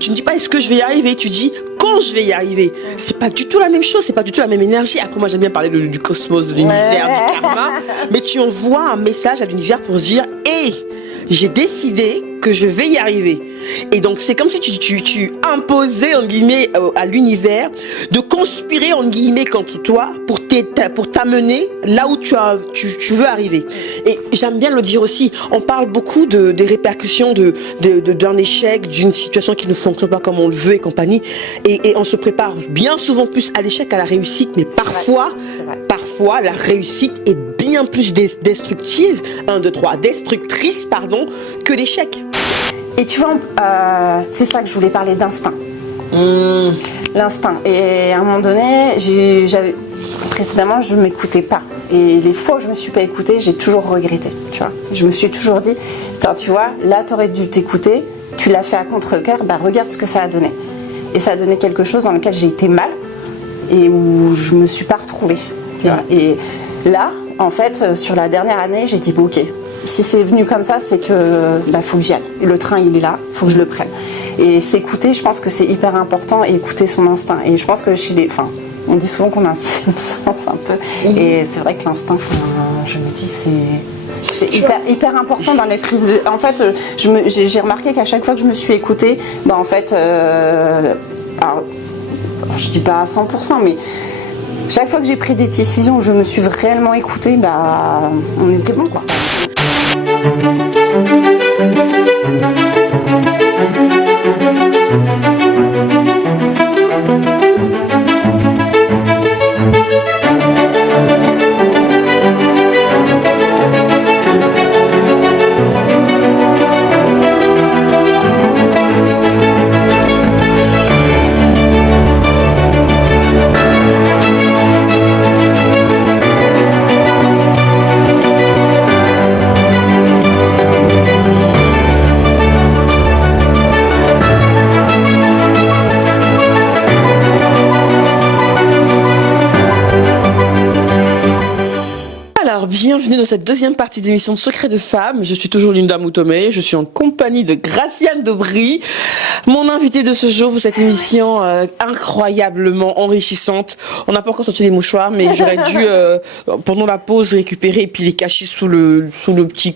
Tu ne dis pas est-ce que je vais y arriver, tu dis quand je vais y arriver. C'est pas du tout la même chose, c'est pas du tout la même énergie. Après, moi, j'aime bien parler du cosmos, de l'univers, du karma. Mais tu envoies un message à l'univers pour dire hey, j'ai décidé que je vais y arriver. Et donc c'est comme si tu imposais en guillemets à l'univers de conspirer en guillemets contre toi pour t'amener là où tu veux arriver. Et j'aime bien le dire aussi, on parle beaucoup des répercussions d'un échec, d'une situation qui ne fonctionne pas comme on le veut et compagnie, et on se prépare bien souvent plus à l'échec qu'à la réussite, mais parfois la réussite est bien plus destructrice que l'échec. Et tu vois, c'est ça que je voulais parler d'instinct. L'instinct. Et à un moment donné, précédemment, je ne m'écoutais pas. Et les fois où je ne me suis pas écoutée, j'ai toujours regretté. Tu vois. Je me suis toujours dit, tu vois, là, tu aurais dû t'écouter, tu l'as fait à contre-cœur, regarde ce que ça a donné. Et ça a donné quelque chose dans lequel j'ai été mal et où je ne me suis pas retrouvée. Tu vois. Et là, en fait, sur la dernière année, j'ai dit, bon, ok. Si c'est venu comme ça, c'est que faut que j'y aille. Le train, il est là, il faut que je le prenne. Et s'écouter, je pense que c'est hyper important, et écouter son instinct. Et je pense que on dit souvent qu'on a un sixième sens un peu. Et c'est vrai que l'instinct, je me dis, c'est hyper important dans les prises de... En fait, j'ai remarqué qu'à chaque fois que je me suis écoutée, en fait, alors, je dis pas à 100%, mais chaque fois que j'ai pris des décisions où je me suis réellement écoutée, on était bon, quoi. Bienvenue dans cette deuxième partie d'émission Secret de Femmes. Je suis toujours Linda Moutomé, je suis en compagnie de Graciane Dobry, mon invitée de ce jour pour cette émission incroyablement enrichissante. On n'a pas encore sorti les mouchoirs, mais j'aurais dû, pendant la pause, récupérer et puis les cacher sous le petit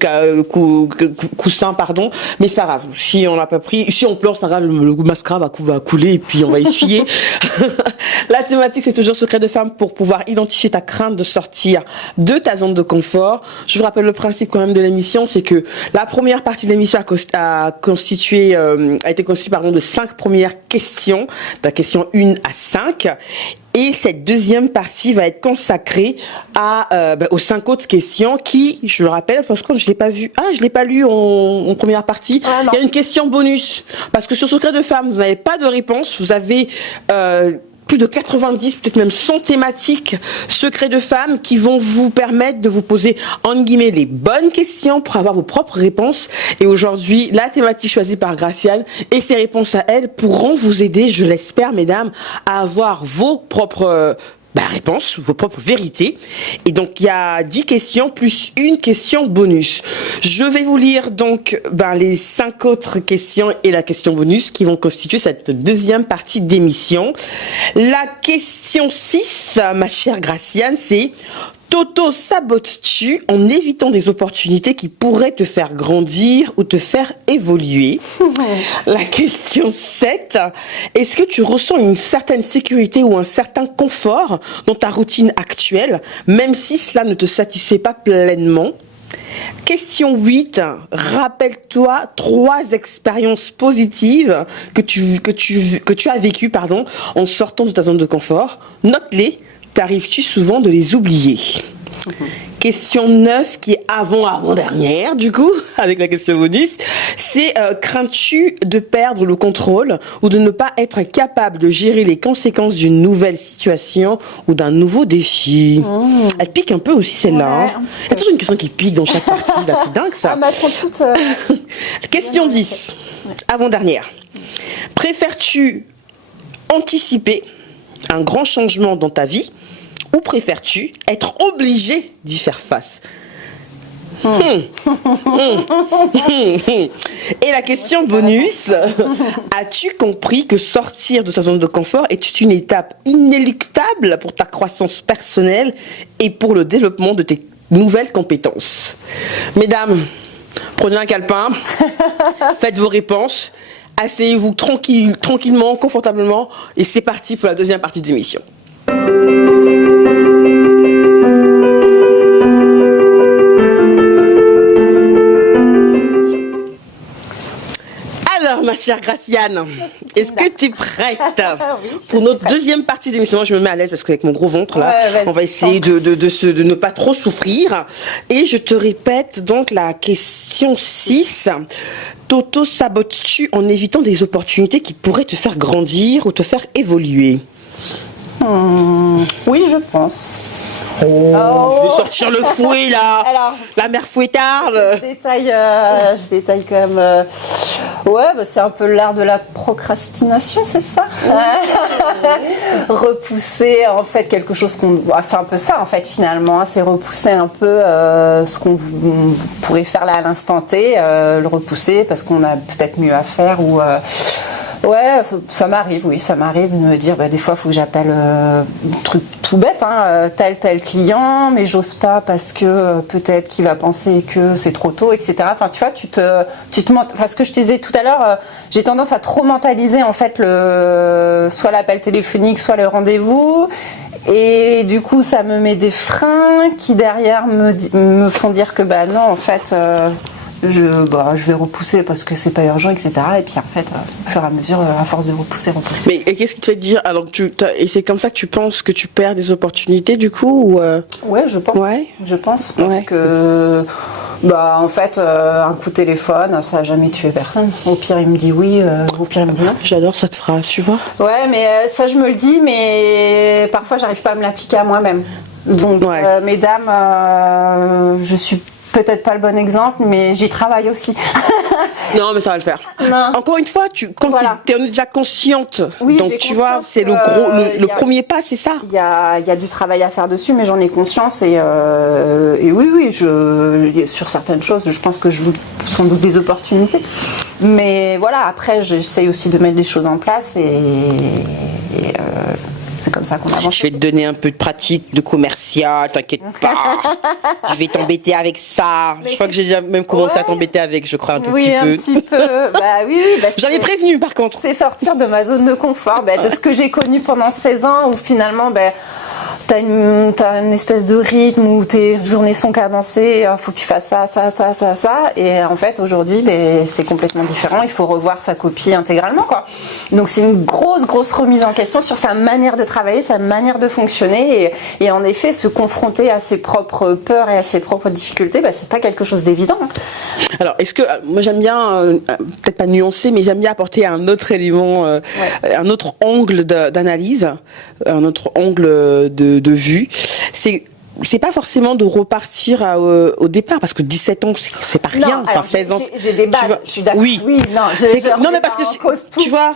coussin, pardon. Mais c'est pas grave, si on l'a pas pris, si on pleure, c'est pas grave, le mascara va couler et puis on va essuyer. La thématique, c'est toujours Secret de Femmes pour pouvoir identifier ta crainte de sortir de ta zone de confort. Je vous rappelle le principe quand même de l'émission, c'est que la première partie de l'émission a été constituée de 5 premières questions, de la question 1 à 5. Et cette deuxième partie va être consacrée aux 5 autres questions qui, je le rappelle, parce que je l'ai pas vu. Je l'ai pas lu en première partie. Il y a une question bonus. Parce que sur Secret de Femmes, vous n'avez pas de réponse. Vous avez, plus de 90, peut-être même 100 thématiques secrets de femmes qui vont vous permettre de vous poser, entre guillemets, les bonnes questions pour avoir vos propres réponses. Et aujourd'hui, la thématique choisie par Graciane et ses réponses à elle pourront vous aider, je l'espère, mesdames, à avoir vos propres réponses, vos propres vérités. Et donc, il y a 10 questions plus une question bonus. Je vais vous lire donc les 5 autres questions et la question bonus qui vont constituer cette deuxième partie d'émission. La question 6, ma chère Graciane, c'est: t'auto-sabotes-tu en évitant des opportunités qui pourraient te faire grandir ou te faire évoluer? La question 7, est-ce que tu ressens une certaine sécurité ou un certain confort dans ta routine actuelle, même si cela ne te satisfait pas pleinement? Question 8, rappelle-toi 3 expériences positives que tu as vécues en sortant de ta zone de confort. Note-les. T'arrives-tu souvent de les oublier? Question 9, qui est avant-dernière, du coup, avec la question bonus, c'est crains-tu de perdre le contrôle ou de ne pas être capable de gérer les conséquences d'une nouvelle situation ou d'un nouveau défi? Elle pique un peu aussi, celle-là. Ouais, il y a toujours une question qui pique dans chaque partie, là, c'est dingue, ça. Question 10, avant-dernière. Préfères-tu anticiper un grand changement dans ta vie ou préfères-tu être obligé d'y faire face? Et la question bonus, as-tu compris que sortir de sa zone de confort est une étape inéluctable pour ta croissance personnelle et pour le développement de tes nouvelles compétences? Mesdames, prenez un calepin, faites vos réponses, asseyez-vous tranquillement, confortablement, et c'est parti pour la deuxième partie de l'émission. Alors, ma chère Graciane, est-ce que tu es prête pour notre deuxième partie d'émission? Je me mets à l'aise parce qu'avec mon gros ventre là, on va essayer de ne pas trop souffrir. Et je te répète donc la question 6. T'auto-sabotes-tu en évitant des opportunités qui pourraient te faire grandir ou te faire évoluer? Oui, je pense. Je vais sortir le fouet là. Alors, la mère fouettarde. Je détaille quand même. C'est un peu l'art de la procrastination, c'est ça? Repousser en fait quelque chose c'est un peu ça en fait finalement. Hein, c'est repousser un peu ce qu'on pourrait faire là à l'instant T, le repousser parce qu'on a peut-être mieux à faire ou. Ça m'arrive de me dire des fois il faut que j'appelle un truc tout bête, tel client, mais j'ose pas parce que peut-être qu'il va penser que c'est trop tôt, etc. Enfin tu vois, tu te mentes. Enfin, ce que je te disais tout à l'heure, j'ai tendance à trop mentaliser en fait soit l'appel téléphonique, soit le rendez-vous. Et du coup, ça me met des freins qui derrière me font dire que non, en fait, je vais repousser parce que c'est pas urgent, etc. Et puis en fait, au fur et à mesure, à force de repousser. Mais qu'est-ce qui te fait dire alors et c'est comme ça que tu penses que tu perds des opportunités du coup ou Ouais, je pense. Ouais. Je pense parce que en fait, un coup de téléphone, ça a jamais tué personne. Au pire, il me dit oui, au pire, il me dit non. J'adore cette phrase, tu vois. Ouais, mais ça, je me le dis, mais parfois, j'arrive pas à me l'appliquer à moi-même. Donc, mesdames, je suis peut-être pas le bon exemple, mais j'y travaille aussi. Non, mais ça va le faire. Non. Encore une fois, quand tu es déjà consciente, donc tu vois, c'est le premier pas, c'est ça. Il y a du travail à faire dessus, mais j'en ai conscience et oui, sur certaines choses, je pense que je vous sans doute des opportunités. Mais voilà, après, j'essaye aussi de mettre des choses en place et c'est comme ça qu'on avance. Je vais te donner un peu de pratique de commercial, t'inquiète pas. Je vais t'embêter avec ça. Je crois que j'ai déjà même commencé à t'embêter avec, je crois, un tout petit peu. Oui, un petit peu. J'avais prévenu, par contre. C'est sortir de ma zone de confort, de ce que j'ai connu pendant 16 ans, où finalement, t'as une espèce de rythme où tes journées sont cadencées, faut que tu fasses ça. Et en fait, aujourd'hui, c'est complètement différent. Il faut revoir sa copie intégralement, quoi. Donc, c'est une grosse remise en question sur sa manière de travailler, sa manière de fonctionner. Et en effet, se confronter à ses propres peurs et à ses propres difficultés, c'est pas quelque chose d'évident. Alors, est-ce que, moi j'aime bien, peut-être pas nuancer, mais j'aime bien apporter un autre élément, un autre angle d'analyse, un autre angle de vue. C'est pas forcément de repartir au départ parce que 17 ans c'est pas rien, non, alors, 16 ans. J'ai des bases, je suis d'accord. Oui, non, mais parce que tu vois,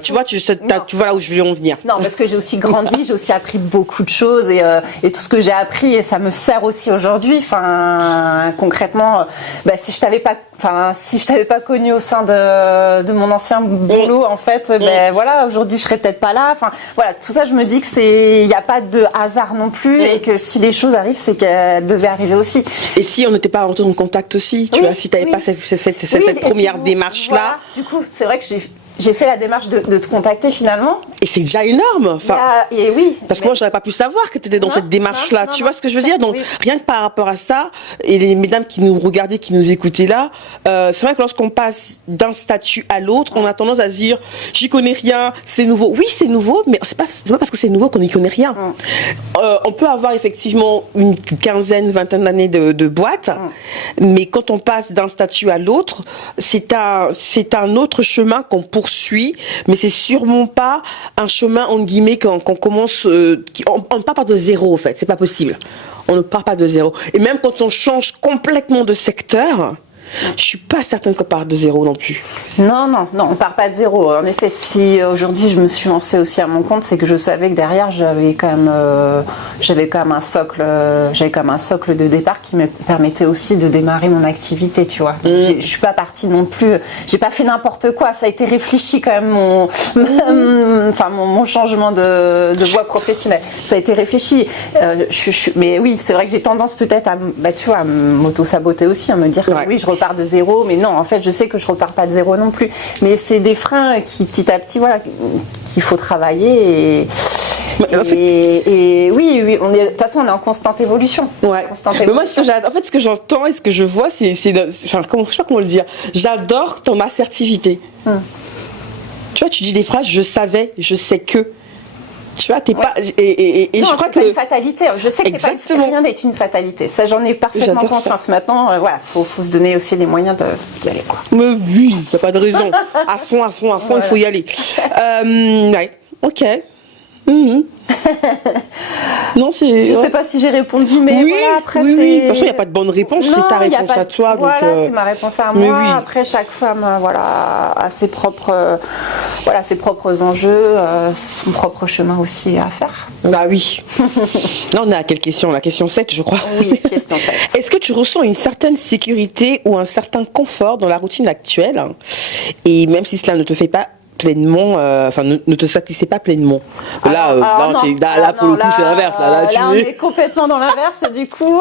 tu vois, tu vois là où je veux en venir. Non, parce que j'ai aussi grandi, j'ai aussi appris beaucoup de choses et tout ce que j'ai appris, ça me sert aussi aujourd'hui. Enfin, concrètement, si je t'avais pas connu au sein de mon ancien boulot, en fait, aujourd'hui je serais peut-être pas là. Enfin, voilà, tout ça, je me dis que il y a pas de hasard non plus. Et que si les choses arrivent, c'est qu'elles devaient arriver aussi. Et si on n'était pas rentré en contact aussi, tu vois, si tu n'avais pas cette première démarche-là. Du coup, c'est vrai que j'ai fait la démarche de te contacter finalement. Et c'est déjà énorme. Enfin, et oui. Parce que moi, j'aurais pas pu savoir que tu étais dans cette démarche-là. Tu vois ce que je veux dire? Donc, rien que par rapport à ça, et les mesdames qui nous regardaient, qui nous écoutaient là, c'est vrai que lorsqu'on passe d'un statut à l'autre, on a tendance à se dire, j'y connais rien, c'est nouveau. Oui, c'est nouveau, mais c'est pas parce que c'est nouveau qu'on n'y connaît rien. On peut avoir effectivement une quinzaine, vingtaine d'années de boîte, mais quand on passe d'un statut à l'autre, c'est un autre chemin qu'on poursuit, mais c'est sûrement pas un chemin entre guillemets qu'on commence. On ne part pas de zéro, en fait, c'est pas possible. On ne part pas de zéro. Et même quand on change complètement de secteur, Je suis pas certaine qu'on part de zéro non plus. Non, on part pas de zéro. En effet, si aujourd'hui je me suis lancée aussi à mon compte, c'est que je savais que derrière j'avais quand même un socle, de départ qui me permettait aussi de démarrer mon activité, tu vois. Je suis pas partie non plus, j'ai pas fait n'importe quoi. Ça a été réfléchi quand même mon changement de voie professionnelle. Ça a été réfléchi. Mais oui, c'est vrai que j'ai tendance peut-être à m'auto-saboter aussi, à me dire que oui, je repars de zéro, mais non, en fait, je sais que je repars pas de zéro non plus. Mais c'est des freins qui, petit à petit, qu'il faut travailler et oui, de toute façon, on est en constante évolution. Ouais. Mais moi, ce que j'entends et ce que je vois, je sais pas comment le dire. J'adore ton assertivité. Tu vois, tu dis des phrases, je savais, je sais que. Tu vois, t'es pas. Et non, je crois que. C'est pas une fatalité. Je sais que rien n'est une fatalité. Ça, j'en ai parfaitement conscience. Maintenant, faut se donner aussi les moyens d'y aller, quoi. Mais oui, y a pas de raison. À fond, il faut y aller. Ouais, ok. Non, je sais pas si j'ai répondu, mais après c'est. De toute façon, il n'y a pas de bonne réponse, c'est ta réponse à toi. C'est ma réponse à moi. Oui. Après, chaque femme, a ses propres enjeux, son propre chemin aussi à faire. Bah oui. Là, on est à quelle question? La question 7, je crois. Oui, question 7. Est-ce que tu ressens une certaine sécurité ou un certain confort dans la routine actuelle? Et même si cela ne te fait pas pleinement, ne te satisfait pas pleinement. Là, pour le coup, c'est l'inverse. Là, on est complètement dans l'inverse. Du coup,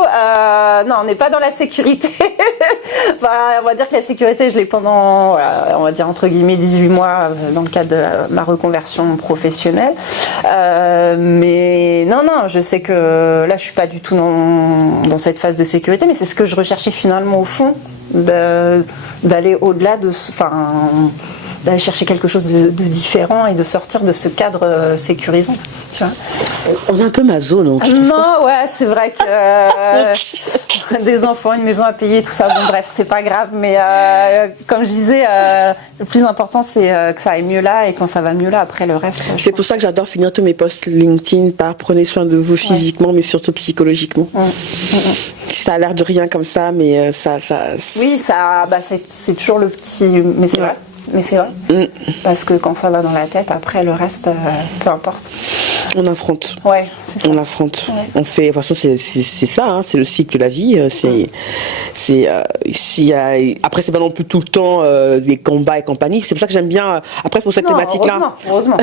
non, on n'est pas dans la sécurité. On va dire que la sécurité, je l'ai pendant, on va dire entre guillemets 18 mois dans le cadre de ma reconversion professionnelle. Mais non, je sais que là, je suis pas du tout dans cette phase de sécurité, mais c'est ce que je recherchais finalement au fond, d'aller au-delà d'aller chercher quelque chose de différent et de sortir de ce cadre sécurisant. Tu vois. On est un peu maso, non? C'est vrai que des enfants, une maison à payer, tout ça, bon bref, c'est pas grave, mais comme je disais, le plus important c'est que ça aille mieux là, et quand ça va mieux là, après le reste. C'est pour ça que j'adore finir tous mes posts LinkedIn par prenez soin de vous physiquement, mais surtout psychologiquement. Ça a l'air de rien comme ça, mais ça. Oui, c'est toujours le petit, mais c'est vrai. Mais c'est vrai, parce que quand ça va dans la tête, après le reste, peu importe. On affronte. Ouais, c'est ça. On affronte. Ouais. On fait. De toute façon, c'est ça. Hein, c'est le cycle de la vie. Après, c'est pas non plus tout le temps des combats et compagnie. C'est pour ça que j'aime bien. Après, pour cette thématique-là. Heureusement,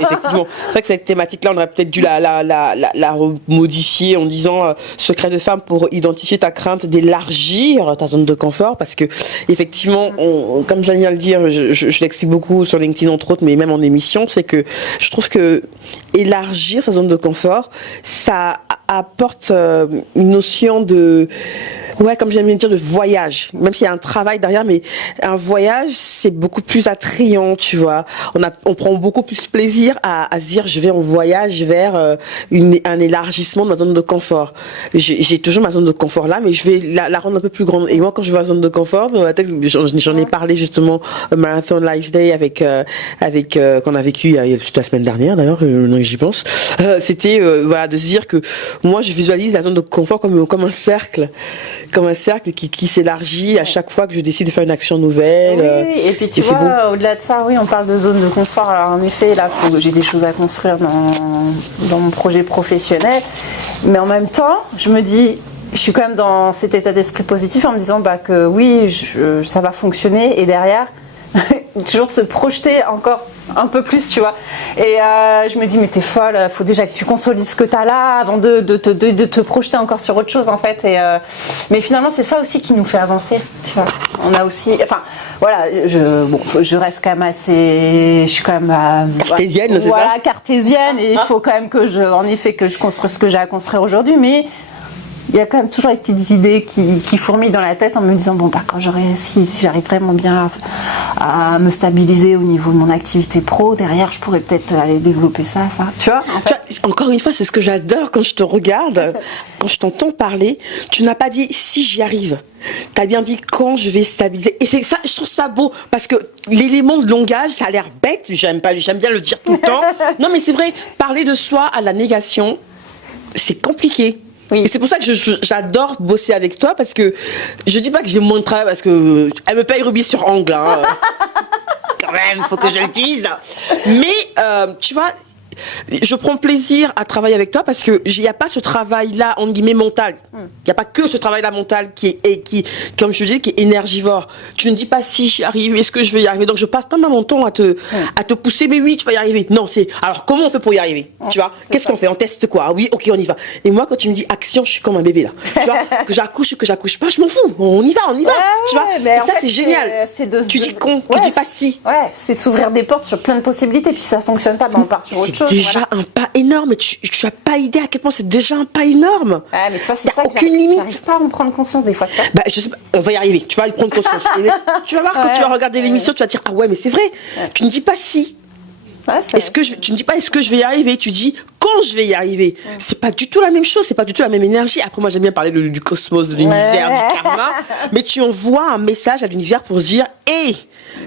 effectivement. C'est vrai que cette thématique-là, on aurait peut-être dû la remodifier en disant secret de femme pour identifier ta crainte d'élargir ta zone de confort, parce que effectivement, comme j'aime bien le dire, je l'explique beaucoup sur LinkedIn entre autres, mais même en émission, c'est que je trouve que élargir sa zone de confort, ça apporte une notion de, comme j'aime bien dire, de voyage. Même s'il y a un travail derrière, mais un voyage, c'est beaucoup plus attrayant, tu vois. On prend beaucoup plus plaisir à se dire, je vais en voyage vers un élargissement de ma zone de confort. J'ai toujours ma zone de confort là, mais je vais la rendre un peu plus grande. Et moi, quand je vois la zone de confort, dans la texte, j'en ai parlé justement au Marathon Life Day avec qu'on a vécu la semaine dernière d'ailleurs, j'y pense. C'était de se dire que moi, je visualise la zone de confort comme un cercle qui s'élargit à chaque fois que je décide de faire une action nouvelle. Oui. Et puis tu vois, au-delà de ça, on parle de zone de confort. Alors en effet, là, j'ai des choses à construire dans mon projet professionnel. Mais en même temps, je me dis, je suis quand même dans cet état d'esprit positif en me disant que oui, ça va fonctionner. Et derrière, toujours de se projeter encore un peu plus, tu vois. Et je me dis, mais t'es folle, faut déjà que tu consolides ce que t'as là avant de te projeter encore sur autre chose, en fait. Mais finalement, c'est ça aussi qui nous fait avancer, tu vois. On a aussi, je reste quand même assez, je suis quand même cartésienne, c'est ça? Cartésienne, et il faut quand même que je construise ce que j'ai à construire aujourd'hui, mais il y a quand même toujours les petites idées qui fourmillent dans la tête en me disant quand si j'arrive vraiment bien à me stabiliser au niveau de mon activité pro, derrière je pourrais peut-être aller développer ça, tu vois, en fait. Encore une fois, c'est ce que j'adore quand je te regarde, quand je t'entends parler, tu n'as pas dit si j'y arrive. T'as bien dit quand je vais stabiliser. Et c'est ça, je trouve ça beau, parce que l'élément de langage, ça a l'air bête, j'aime bien le dire tout le temps. Non mais c'est vrai, parler de soi à la négation, c'est compliqué. Et c'est pour ça que j'adore bosser avec toi, parce que je dis pas que j'ai moins de travail, parce que elle me paye rubis sur ongle, hein. Quand même, faut que je le dise. Mais tu vois, je prends plaisir à travailler avec toi parce que il y a pas ce travail-là entre guillemets mental. Il y a pas que ce travail-là mental qui, comme je dis, qui est énergivore. Tu ne dis pas si j'y arrive, est-ce que je vais y arriver. Donc je passe pas mal mon temps à te pousser, mais oui, tu vas y arriver. Non, c'est alors comment on fait pour y arriver. Tu vois, qu'est-ce qu'on fait? On teste quoi? Oui, ok, on y va. Et moi, quand tu me dis action, je suis comme un bébé là. Tu vois, que j'accouche pas, je m'en fous. On y va. Tu vois. Et ça, c'est génial. Tu dis con, tu dis pas si. Ouais, c'est s'ouvrir des portes sur plein de possibilités. Puis si ça fonctionne pas, on part sur autre chose. C'est déjà un pas énorme. Tu as pas idée à quel point c'est déjà un pas énorme. Ouais, mais tu vois, c'est ça aucune limite. J'arrive pas à en prendre conscience des fois. Bah, je sais pas, on va y arriver. Tu vas y prendre conscience. Tu vas voir quand tu vas regarder l'émission, tu vas dire ah ouais, mais c'est vrai. Tu ne dis pas si. Ouais, tu ne dis pas est-ce que je vais y arriver, tu dis quand je vais y arriver. C'est pas du tout la même chose, c'est pas du tout la même énergie. Après moi j'aime bien parler du cosmos, de l'univers, du karma, mais tu envoies un message à l'univers pour dire hey,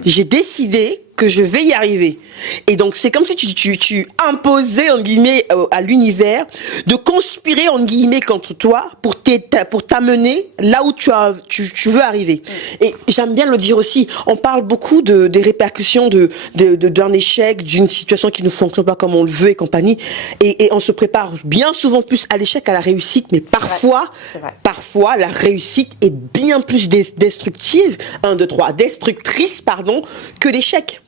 j'ai décidé que je vais y arriver. Et donc c'est comme si tu imposais en guillemets à l'univers de conspirer en guillemets contre toi pour t'amener là où tu veux arriver. Et j'aime bien le dire aussi. On parle beaucoup des répercussions d'un échec, d'une situation qui ne fonctionne pas comme on le veut et compagnie. Et on se prépare bien souvent plus à l'échec qu'à la réussite. Mais parfois la réussite est bien plus destructrice que l'échec.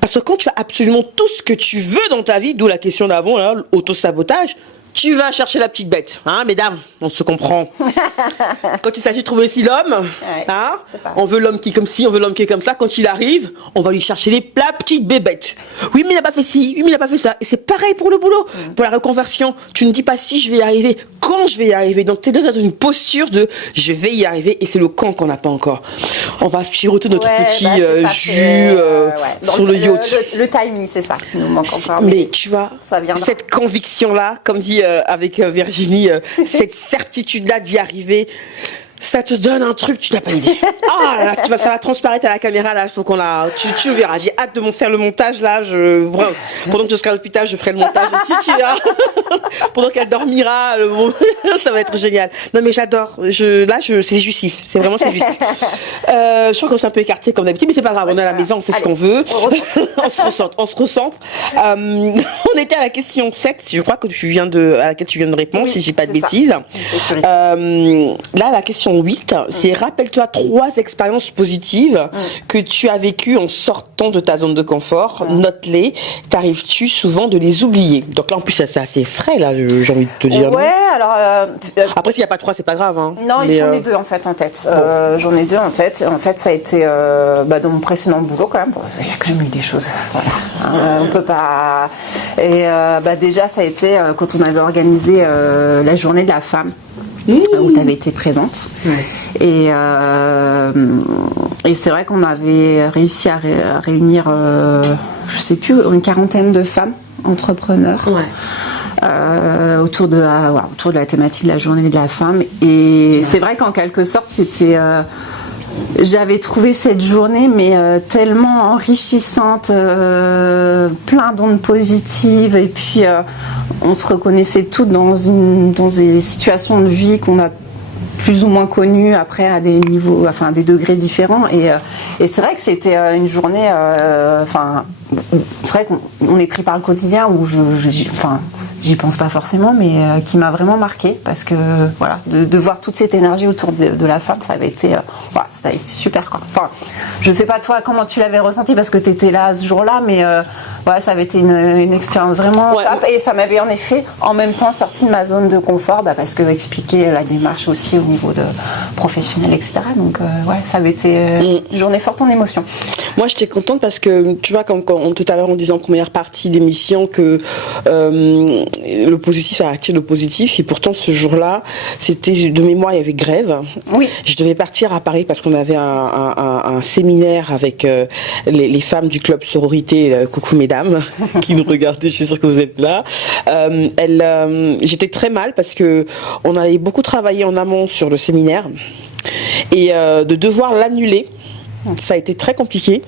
Parce que quand tu as absolument tout ce que tu veux dans ta vie, d'où la question d'avant, là, l'auto-sabotage, tu vas chercher la petite bête, hein, mesdames, on se comprend. Quand il s'agit de trouver aussi l'homme, hein, on veut l'homme qui est comme ci, on veut l'homme qui est comme ça. Quand il arrive, on va lui chercher la petite bébête. Oui, mais il n'a pas fait ci, oui, mais il n'a pas fait ça. Et c'est pareil pour le boulot, pour la reconversion. Tu ne dis pas si je vais y arriver, quand je vais y arriver. Donc tu es dans une posture de je vais y arriver, et c'est le quand qu'on n'a pas encore. On va siroter notre petit jus sur le yacht. Le timing, c'est ça qui nous manque encore. Mais tu vois, cette conviction-là, comme dit avec Virginie, cette certitude-là d'y arriver, ça te donne un truc, tu n'as pas idée. Ah là, ça va transparaître à la caméra là, faut qu'on la, tu le verras. J'ai hâte de faire le montage là. Pendant que je serai à l'hôpital, je ferai le montage aussi, tu vois. Pendant qu'elle dormira, ça va être génial. Non mais j'adore. C'est jouissif. C'est vraiment c'est jouissif. Je crois qu'on s'est un peu écarté comme d'habitude, mais c'est pas grave. On est à la maison, on fait ce qu'on veut. On se ressente. On était à la question 7. Je crois que à laquelle tu viens de répondre, si je dis pas de bêtises. Là, la question 8, c'est rappelle-toi 3 expériences positives que tu as vécues en sortant de ta zone de confort. Note-les. T'arrives-tu souvent de les oublier? Donc là, en plus, c'est assez frais, là, j'ai envie de te dire. Ouais, alors. Après, s'il n'y a pas 3, c'est pas grave. Hein. Non, j'en ai 2 en fait en tête. J'en ai 2 en tête. En fait, ça a été dans mon précédent boulot quand même. Il y a quand même eu des choses. Voilà. On peut pas. Et déjà, ça a été quand on avait organisé la journée de la femme. Où tu avais été présente. Et c'est vrai qu'on avait réussi à réunir, je sais plus, une quarantaine de femmes entrepreneurs autour de la thématique de la journée de la femme. Et c'est vrai qu'en quelque sorte, c'était... j'avais trouvé cette journée tellement enrichissante, plein d'ondes positives, et puis on se reconnaissait toutes dans des situations de vie qu'on a plus ou moins connues après à des niveaux, enfin des degrés différents, et c'est vrai que c'était une journée, c'est vrai qu'on est pris par le quotidien où j'y pense pas forcément, mais qui m'a vraiment marquée, parce que voilà, de voir toute cette énergie autour de la femme, ça avait été super quoi. Enfin, je sais pas toi comment tu l'avais ressenti, parce que tu étais là ce jour-là, mais ça avait été une expérience vraiment top, et ça m'avait en effet en même temps sorti de ma zone de confort, parce que expliquer la démarche aussi au niveau de professionnel, etc. Donc ça avait été une journée forte en émotions. Moi j'étais contente parce que tu vois, comme tout à l'heure on disait en première partie d'émission que le positif a attiré le positif, et pourtant ce jour-là, c'était de mémoire, il y avait grève. Oui. Je devais partir à Paris parce qu'on avait un séminaire avec les femmes du club sororité. Coucou mesdames qui nous regardaient, je suis sûre que vous êtes là. J'étais très mal parce que on avait beaucoup travaillé en amont sur le séminaire, et de devoir l'annuler Ça a été très compliqué.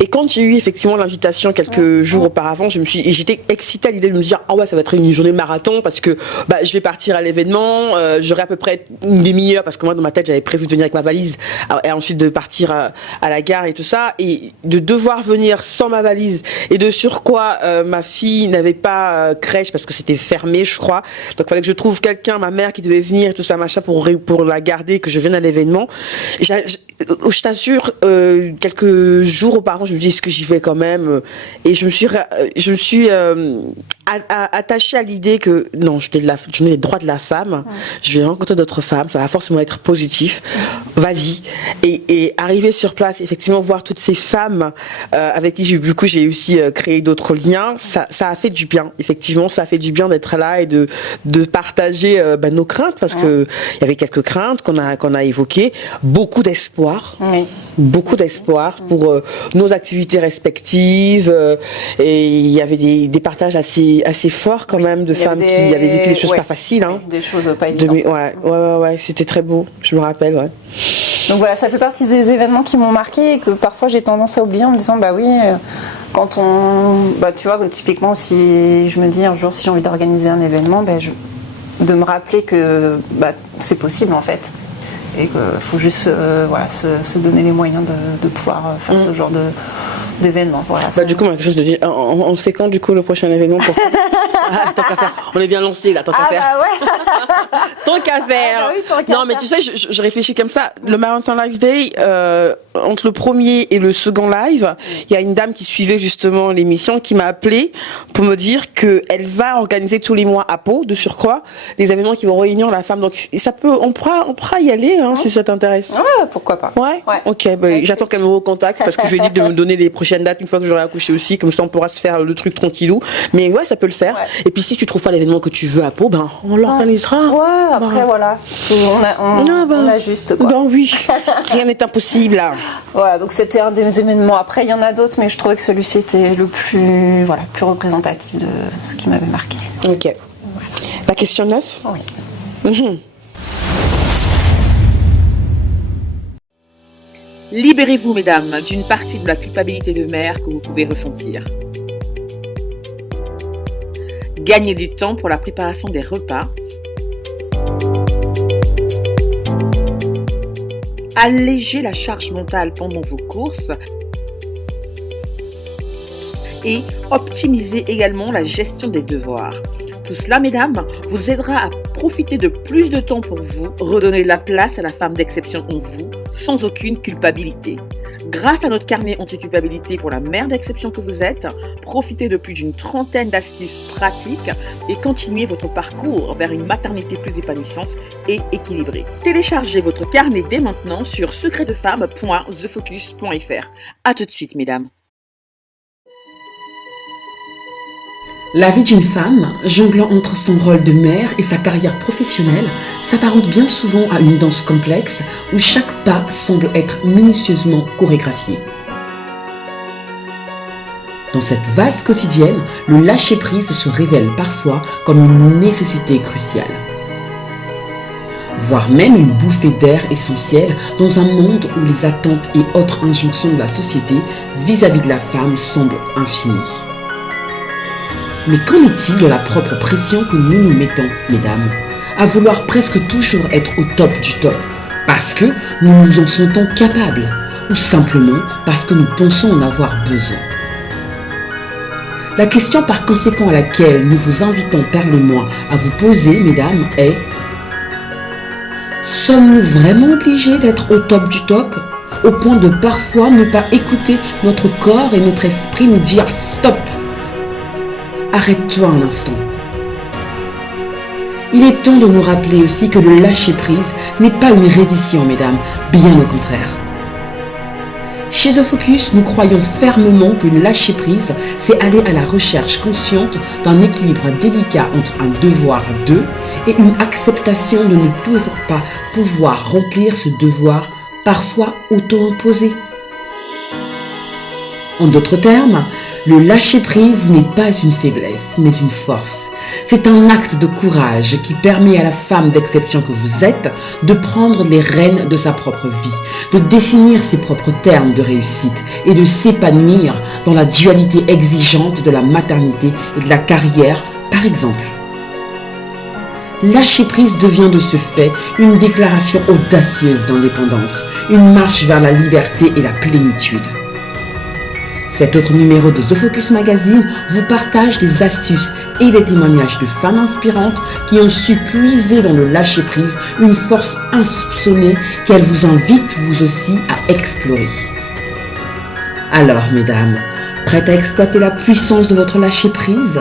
Et quand j'ai eu effectivement l'invitation quelques jours auparavant, j'étais excitée à l'idée de me dire, ah ouais, ça va être une journée marathon parce que je vais partir à l'événement, j'aurai à peu près une demi-heure parce que moi dans ma tête j'avais prévu de venir avec ma valise et ensuite de partir à la gare et tout ça, et de devoir venir sans ma valise et de surcroît ma fille n'avait pas crèche parce que c'était fermé, je crois. Donc il fallait que je trouve quelqu'un, ma mère qui devait venir et tout ça machin pour la garder, que je vienne à l'événement. Je t'assure, quelques jours auparavant, je me dis, est-ce que j'y vais quand même? Et je me suis attachée à l'idée que non, je n'ai les droits de la femme, je vais rencontrer d'autres femmes, ça va forcément être positif, vas-y. Et arriver sur place, effectivement, voir toutes ces femmes avec qui j'ai aussi créé d'autres liens, ça a fait du bien, effectivement, ça a fait du bien d'être là et de partager nos craintes, parce que il y avait quelques craintes qu'on a évoquées, beaucoup d'espoir. Oui. Beaucoup d'espoir pour nos activités respectives, et il y avait des partages assez forts quand même de femmes qui avaient vécu des choses pas faciles, hein. Des choses pas évidentes. Ouais, c'était très beau, je me rappelle, ouais. Donc voilà, ça fait partie des événements qui m'ont marqué et que parfois j'ai tendance à oublier en me disant quand tu vois, typiquement si je me dis un jour si j'ai envie d'organiser un événement, de me rappeler que c'est possible en fait. Et qu'il faut juste se donner les moyens de pouvoir faire ce genre d'événement. Voilà, du coup, quelque chose de dire. On sait quand du coup le prochain événement pour... tant qu'à faire. On est bien lancé là, tant qu'à faire. Tant qu'à faire. Non, mais tu sais, je réfléchis comme ça. Le Marathon Live Day, entre le premier et le second live, il y a une dame qui suivait justement l'émission qui m'a appelée pour me dire qu'elle va organiser tous les mois à Pau, de surcroît, des événements qui vont réunir la femme. Donc ça peut, on pourra y aller si ça t'intéresse. Ouais, pourquoi pas. Ouais. Ok, j'attends qu'elle me recontacte parce que je lui ai dit de me donner les prochaines dates une fois que j'aurai accouché aussi, comme ça on pourra se faire le truc tranquillou. Mais ouais, ça peut le faire. Ouais. Et puis si tu trouves pas l'événement que tu veux à Pau, on l'organisera. Ouais, après voilà, on ajuste quoi. Oui, rien n'est impossible. Voilà, donc c'était un des événements. Après il y en a d'autres, mais je trouvais que celui-ci était le plus représentatif de ce qui m'avait marqué. Ok. Voilà. La question 9. Oui. Libérez-vous, mesdames, d'une partie de la culpabilité de mère que vous pouvez ressentir. Gagnez du temps pour la préparation des repas. Allégez la charge mentale pendant vos courses. Et optimisez également la gestion des devoirs. Tout cela, mesdames, vous aidera à profiter de plus de temps pour vous, redonner de la place à la femme d'exception en vous, sans aucune culpabilité. Grâce à notre carnet anti-culpabilité pour la mère d'exception que vous êtes, profitez de plus d'une 30aine d'astuces pratiques et continuez votre parcours vers une maternité plus épanouissante et équilibrée. Téléchargez votre carnet dès maintenant sur secretdefemme.thefocus.fr. À tout de suite, mesdames. La vie d'une femme, jonglant entre son rôle de mère et sa carrière professionnelle, s'apparente bien souvent à une danse complexe où chaque pas semble être minutieusement chorégraphié. Dans cette valse quotidienne, le lâcher-prise se révèle parfois comme une nécessité cruciale, voire même une bouffée d'air essentielle dans un monde où les attentes et autres injonctions de la société vis-à-vis de la femme semblent infinies. Mais qu'en est-il de la propre pression que nous nous mettons, mesdames, à vouloir presque toujours être au top du top, parce que nous nous en sentons capables, ou simplement parce que nous pensons en avoir besoin? La question par conséquent à laquelle nous vous invitons, Perle et moi, à vous poser, mesdames, est: sommes-nous vraiment obligés d'être au top du top, au point de parfois ne pas écouter notre corps et notre esprit nous dire stop? Arrête-toi un instant. Il est temps de nous rappeler aussi que le lâcher-prise n'est pas une reddition, mesdames, bien au contraire. Chez The Focus, nous croyons fermement que lâcher-prise, c'est aller à la recherche consciente d'un équilibre délicat entre un devoir de et une acceptation de ne toujours pas pouvoir remplir ce devoir, parfois auto-imposé. En d'autres termes, Le lâcher-prise n'est pas une faiblesse, mais une force. C'est un acte de courage qui permet à la femme d'exception que vous êtes de prendre les rênes de sa propre vie, de définir ses propres termes de réussite et de s'épanouir dans la dualité exigeante de la maternité et de la carrière, par exemple. Lâcher prise devient de ce fait une déclaration audacieuse d'indépendance, une marche vers la liberté et la plénitude. Cet autre numéro de The Focus Magazine vous partage des astuces et des témoignages de femmes inspirantes qui ont su puiser dans le lâcher-prise une force insoupçonnée qu'elle vous invite vous aussi à explorer. Alors, mesdames, prêtes à exploiter la puissance de votre lâcher-prise ?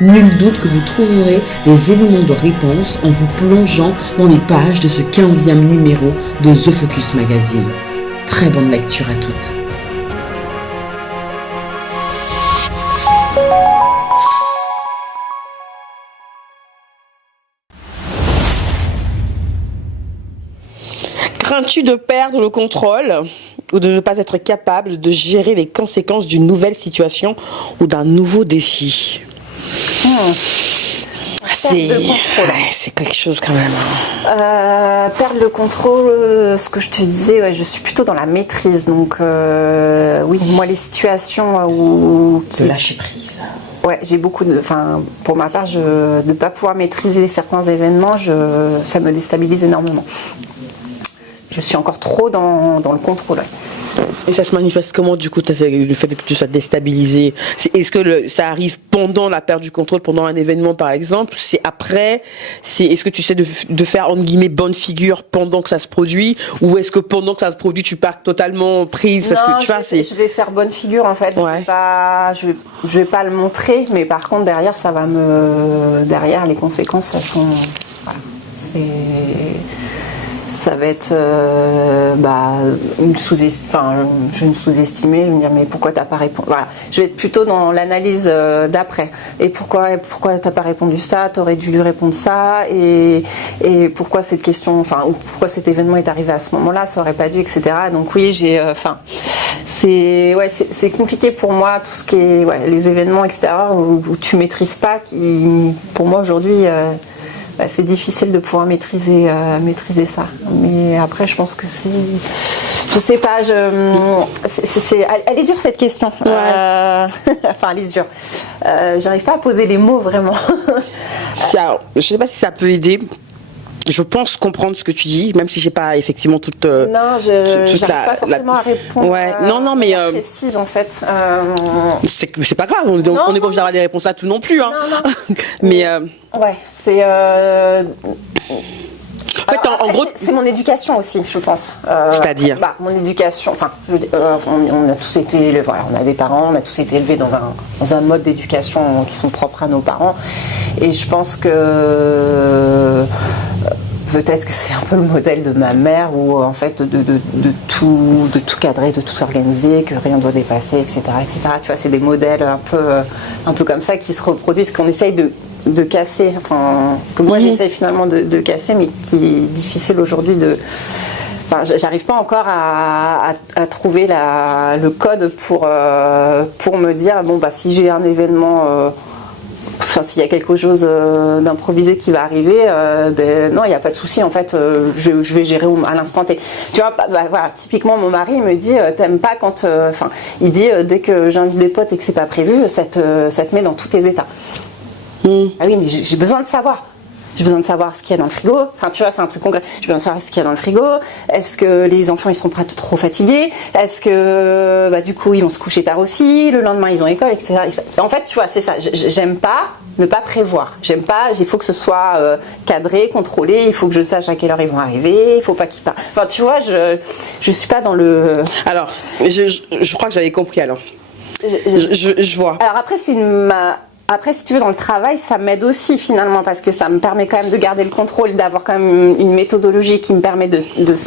Nul doute que vous trouverez des éléments de réponse en vous plongeant dans les pages de ce 15e numéro de The Focus Magazine. Très bonne lecture à toutes. Crains-tu de perdre le contrôle ou de ne pas être capable de gérer les conséquences d'une nouvelle situation ou d'un nouveau défi ? C'est quelque chose quand même. Perdre le contrôle, ce que je te disais, ouais, je suis plutôt dans la maîtrise. Donc oui, moi les situations où... De lâcher prise. Ouais, j'ai beaucoup de... Enfin, pour ma part, de ne pas pouvoir maîtriser certains événements, ça me déstabilise énormément. Je suis encore trop dans le contrôle. Ouais. Et ça se manifeste comment du coup, le fait que tu sois déstabilisé? Est-ce que ça arrive pendant la perte du contrôle, pendant un événement par exemple? C'est après? Est-ce que tu sais de faire entre guillemets bonne figure pendant que ça se produit? Ou est-ce que pendant que ça se produit, tu pars totalement prise? Parce non, que tu vois, je vais faire bonne figure en fait. Ouais. Je vais pas le montrer, mais par contre derrière derrière les conséquences, ça sont... Voilà, ça va être je vais me sous-estimer, je vais me dire mais pourquoi t'as pas répondu, voilà, je vais être plutôt dans l'analyse d'après, et pourquoi t'as pas répondu ça, t'aurais dû lui répondre ça, et pourquoi cette question, ou pourquoi cet événement est arrivé à ce moment-là, ça aurait pas dû, etc. Donc oui, c'est compliqué pour moi, tout ce qui est les événements extérieurs où tu maîtrises pas, qui pour moi aujourd'hui c'est difficile de pouvoir maîtriser ça. Mais après, je pense que je sais pas. Elle est dure cette question. Ouais. Elle est dure. J'arrive pas à poser les mots vraiment. Je sais pas si ça peut aider. Je pense comprendre ce que tu dis, même si j'ai pas effectivement toute. Non, j'arrive pas forcément à répondre. Ouais. Non, mais précise en fait. C'est pas grave. On n'est pas obligé d'avoir des réponses à tout non plus. Hein. Non. mais ouais, c'est. En fait, en gros, c'est mon éducation aussi, je pense. C'est-à-dire mon éducation. On a tous été élevés. Voilà, on a des parents, on a tous été élevés dans un mode d'éducation qui sont propres à nos parents. Et je pense que peut-être que c'est un peu le modèle de ma mère, où en fait de tout cadrer, de tout organiser, que rien ne doit dépasser, etc., etc. Tu vois, c'est des modèles un peu comme ça qui se reproduisent, qu'on essaye de casser, que moi j'essaye finalement de casser, mais qui est difficile aujourd'hui j'arrive pas encore à trouver le code pour me dire si j'ai un événement, s'il y a quelque chose d'improvisé qui va arriver, non, il n'y a pas de souci, en fait, je vais gérer à l'instant T. Tu vois, voilà, typiquement mon mari me dit t'aimes pas quand, il dit dès que j'invite des potes et que c'est pas prévu, ça te met dans tous tes états. Ah oui, mais j'ai besoin de savoir. J'ai besoin de savoir ce qu'il y a dans le frigo. Tu vois, c'est un truc concret. J'ai besoin de savoir ce qu'il y a dans le frigo. Est-ce que les enfants, ils seront pas trop fatigués? Est-ce que, du coup, ils vont se coucher tard aussi? Le lendemain, ils ont école, etc. En fait, tu vois, c'est ça. J'aime pas ne pas prévoir. J'aime pas, il faut que ce soit cadré, contrôlé. Il faut que je sache à quelle heure ils vont arriver. Il faut pas qu'ils partent. Tu vois, je suis pas dans le... Alors, je crois que j'avais compris, alors. Je vois. Alors après, Après, si tu veux, dans le travail, ça m'aide aussi finalement, parce que ça me permet quand même de garder le contrôle, d'avoir quand même une méthodologie qui me permet de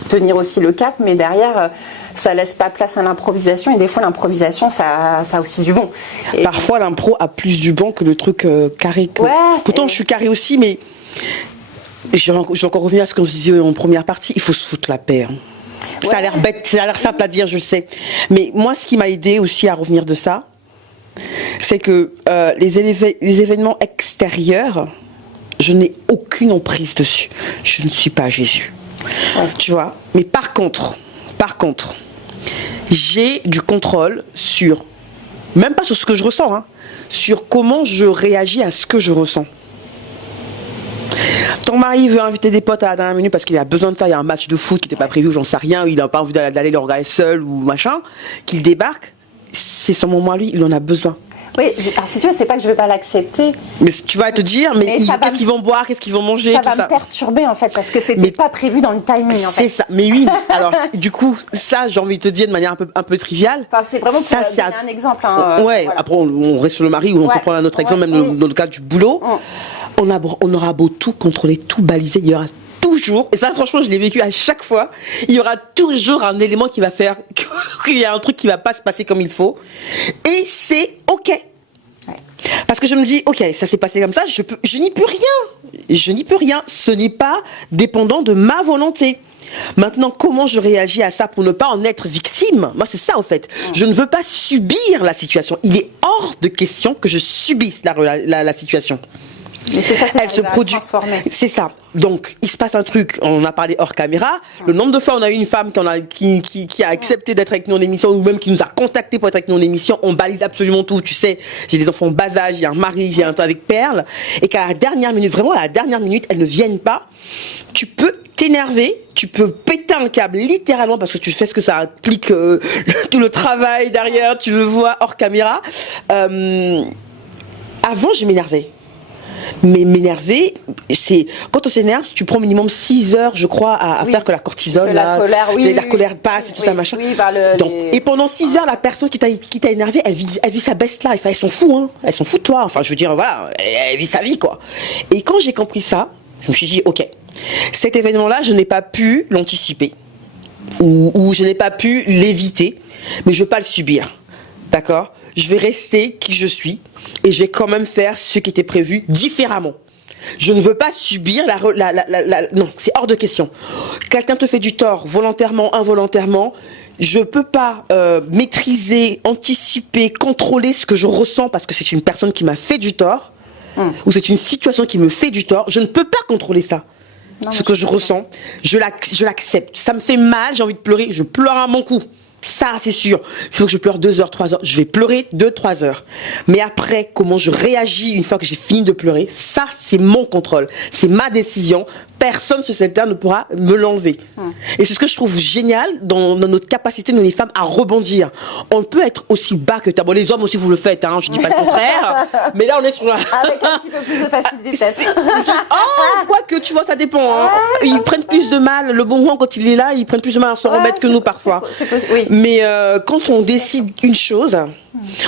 tenir aussi le cap, mais derrière, ça laisse pas place à l'improvisation, et des fois l'improvisation, ça a aussi du bon. Et parfois, l'impro a plus du bon que le truc carré. Ouais, pourtant, je suis carré aussi, mais je vais encore revenir à ce qu'on se disait en première partie, il faut se foutre la paix. Hein. Ouais. Ça a l'air bête, ça a l'air simple à dire, je sais. Mais moi, ce qui m'a aidé aussi à revenir de ça, c'est que les événements extérieurs, je n'ai aucune emprise dessus. Je ne suis pas Jésus. Ouais. Tu vois? Mais par contre, j'ai du contrôle sur, même pas sur ce que je ressens, hein, sur comment je réagis à ce que je ressens. Ton mari veut inviter des potes à la dernière minute parce qu'il a besoin de ça, il y a un match de foot qui n'était pas prévu, j'en sais rien, il n'a pas envie d'aller le regarder seul ou machin, qu'il débarque, c'est son moment à lui, il en a besoin. Oui, alors si tu veux, c'est pas que je vais pas l'accepter. Mais tu vas te dire, mais qu'est-ce qu'ils vont boire, qu'est-ce qu'ils vont manger, ça tout ça. Ça va me perturber en fait, parce que c'était pas prévu dans le timing en fait. C'est ça, mais oui, alors du coup, ça j'ai envie de te dire de manière un peu triviale. Enfin, c'est vraiment pour donner un exemple. Hein, ouais, voilà. Après on reste sur le mari, ou on peut prendre un autre exemple, même dans le cas du boulot. On aura beau tout contrôler, tout baliser, il y aura toujours, et ça franchement je l'ai vécu à chaque fois, il y aura toujours un élément qui va faire qu'il y a un truc qui va pas se passer comme il faut, et c'est ok. Parce que je me dis, ok, ça s'est passé comme ça, je n'y peux rien, ce n'est pas dépendant de ma volonté. Maintenant, comment je réagis à ça pour ne pas en être victime? Moi, c'est ça, en fait. Je ne veux pas subir la situation. Il est hors de question que je subisse la situation. Mais c'est ça, elle se produit. C'est ça. Donc, il se passe un truc. On en a parlé hors caméra. Le nombre de fois, on a eu une femme qui a accepté d'être avec nous en émission, ou même qui nous a contacté pour être avec nous en émission. On balise absolument tout. Tu sais, j'ai des enfants en bas âge, j'ai un mari, j'ai un temps avec Perle, et qu'à la dernière minute, vraiment à la dernière minute, elles ne viennent pas. Tu peux t'énerver, tu peux péter un câble littéralement parce que tu fais ce que ça implique, tout le travail derrière. Tu le vois hors caméra. Avant, je m'énervais. Mais m'énerver, c'est quand on s'énerve, tu prends minimum 6 heures, je crois, à faire que la cortisol, la colère passe et tout ça, machin. Donc, et pendant 6 heures, la personne qui t'a énervé, elle vit sa best life. Elle s'en fout, hein. Elle s'en fout de toi. Enfin, je veux dire, voilà, elle vit sa vie, quoi. Et quand j'ai compris ça, je me suis dit, ok, cet événement-là, je n'ai pas pu l'anticiper. Ou je n'ai pas pu l'éviter, mais je ne vais pas le subir. D'accord? Je vais rester qui je suis et je vais quand même faire ce qui était prévu différemment. Je ne veux pas subir non, c'est hors de question. Quelqu'un te fait du tort, volontairement, involontairement. Je ne peux pas maîtriser, anticiper, contrôler ce que je ressens parce que c'est une personne qui m'a fait du tort ou c'est une situation qui me fait du tort. Je ne peux pas contrôler ça. Non, ce que je ressens, je l'accepte. Ça me fait mal, j'ai envie de pleurer, je pleure à mon cou. Ça, c'est sûr. Il faut que je pleure 2 heures, 3 heures. Je vais pleurer 2, 3 heures. Mais après, comment je réagis une fois que j'ai fini de pleurer, ça, c'est mon contrôle. C'est ma décision. Personne sur cette terre ne pourra me l'enlever. Et c'est ce que je trouve génial dans notre capacité, nous les femmes, à rebondir. On peut être aussi bas que t'as. Bon, les hommes aussi, vous le faites, hein. Je dis pas le contraire. Mais là, on est sur la... Avec un petit peu plus de facilité, peut-être. Oh, quoique, tu vois, ça dépend. Hein. Ils prennent plus de mal. Le bon moment, quand il est là, ils prennent plus de mal à se remettre que nous, parfois. Oui. Mais quand on décide une chose,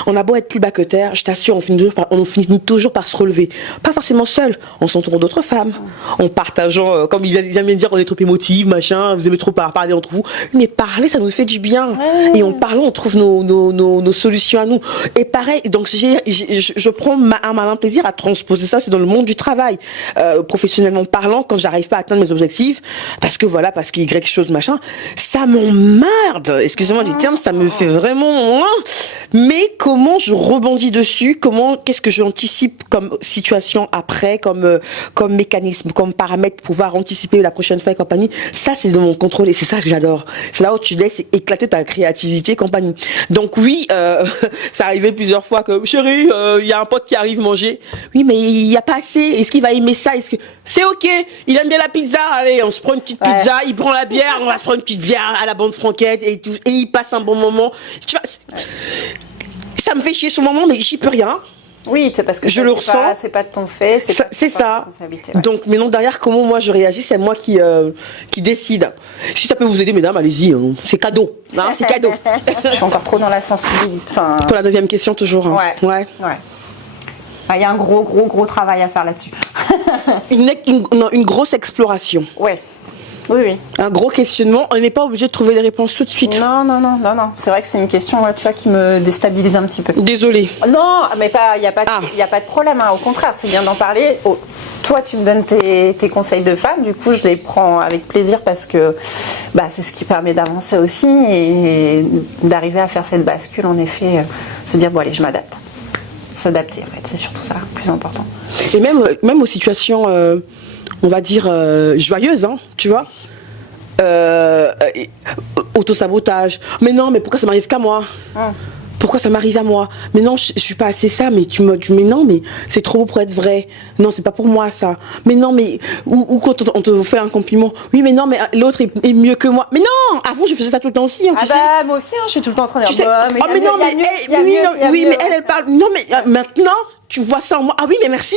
on a beau être plus bas que terre, je t'assure, on finit toujours par se relever. Pas forcément seul, en s'entourant d'autres femmes, en partageant, comme ils aiment bien dire, on est trop émotifs, machin, vous aimez trop parler entre vous. Mais parler, ça nous fait du bien. Et en parlant, on trouve nos solutions à nous. Et pareil, donc je prends un malin plaisir à transposer ça, c'est dans le monde du travail. Professionnellement parlant, quand j'arrive pas à atteindre mes objectifs, parce qu'il y a quelque chose, machin, ça m'emmerde. Excusez-moi du terme, ça me fait vraiment... Mais comment je rebondis dessus, qu'est-ce que j'anticipe comme situation après, comme mécanisme, comme paramètre pour pouvoir anticiper la prochaine fois et compagnie, ça c'est dans mon contrôle et c'est ça que j'adore. C'est là où tu laisses éclater ta créativité et compagnie. Donc oui, ça arrivait plusieurs fois que chérie, il y a un pote qui arrive manger. Oui, mais il y a pas assez. Est-ce qu'il va aimer ça? C'est ok? Il aime bien la pizza. Allez, on se prend une petite pizza. Il prend la bière. On va se prendre une petite bière à la bande franquette et tout. Et il passe un bon moment. Tu vois, ça me fait chier sur le moment, mais j'y peux rien. Oui, c'est parce que je le ressens. C'est pas de ton fait. C'est ça. Donc, mais non, derrière, comment moi je réagis, c'est moi qui décide. Si ça peut vous aider, mesdames, allez-y. Hein. C'est cadeau. Hein, c'est cadeau. Je suis encore trop dans la sensibilité. Enfin... Pour la 9e question, toujours. Hein. Ouais. Il y a un gros travail à faire là-dessus. une grosse exploration. Ouais. Oui. Un gros questionnement. On n'est pas obligé de trouver les réponses tout de suite. Non. C'est vrai que c'est une question, tu vois, qui me déstabilise un petit peu. Désolée. Non, mais il n'y a pas de problème. Hein. Au contraire, c'est bien d'en parler. Toi, tu me donnes tes conseils de femme. Du coup, je les prends avec plaisir parce que c'est ce qui permet d'avancer aussi et d'arriver à faire cette bascule. En effet, se dire, bon allez, je m'adapte. s'adapter en fait, c'est surtout ça, le plus important. Et même aux situations, on va dire, joyeuses, hein, tu vois. Autosabotage. Mais non, mais pourquoi ça m'arrive qu'à moi? Pourquoi ça m'arrive à moi? Mais non, je suis pas assez ça, mais mais non, mais c'est trop beau pour être vrai. Non, c'est pas pour moi ça. Mais non, mais ou quand on te fait un compliment. Oui, mais non, mais l'autre est mieux que moi. Mais non, avant je faisais ça tout le temps aussi, hein, tu sais. Moi aussi, hein, je suis tout le temps en train de dire. Tu sais, mais elle parle. Non, mais maintenant. Tu vois ça en moi. Ah oui, mais merci.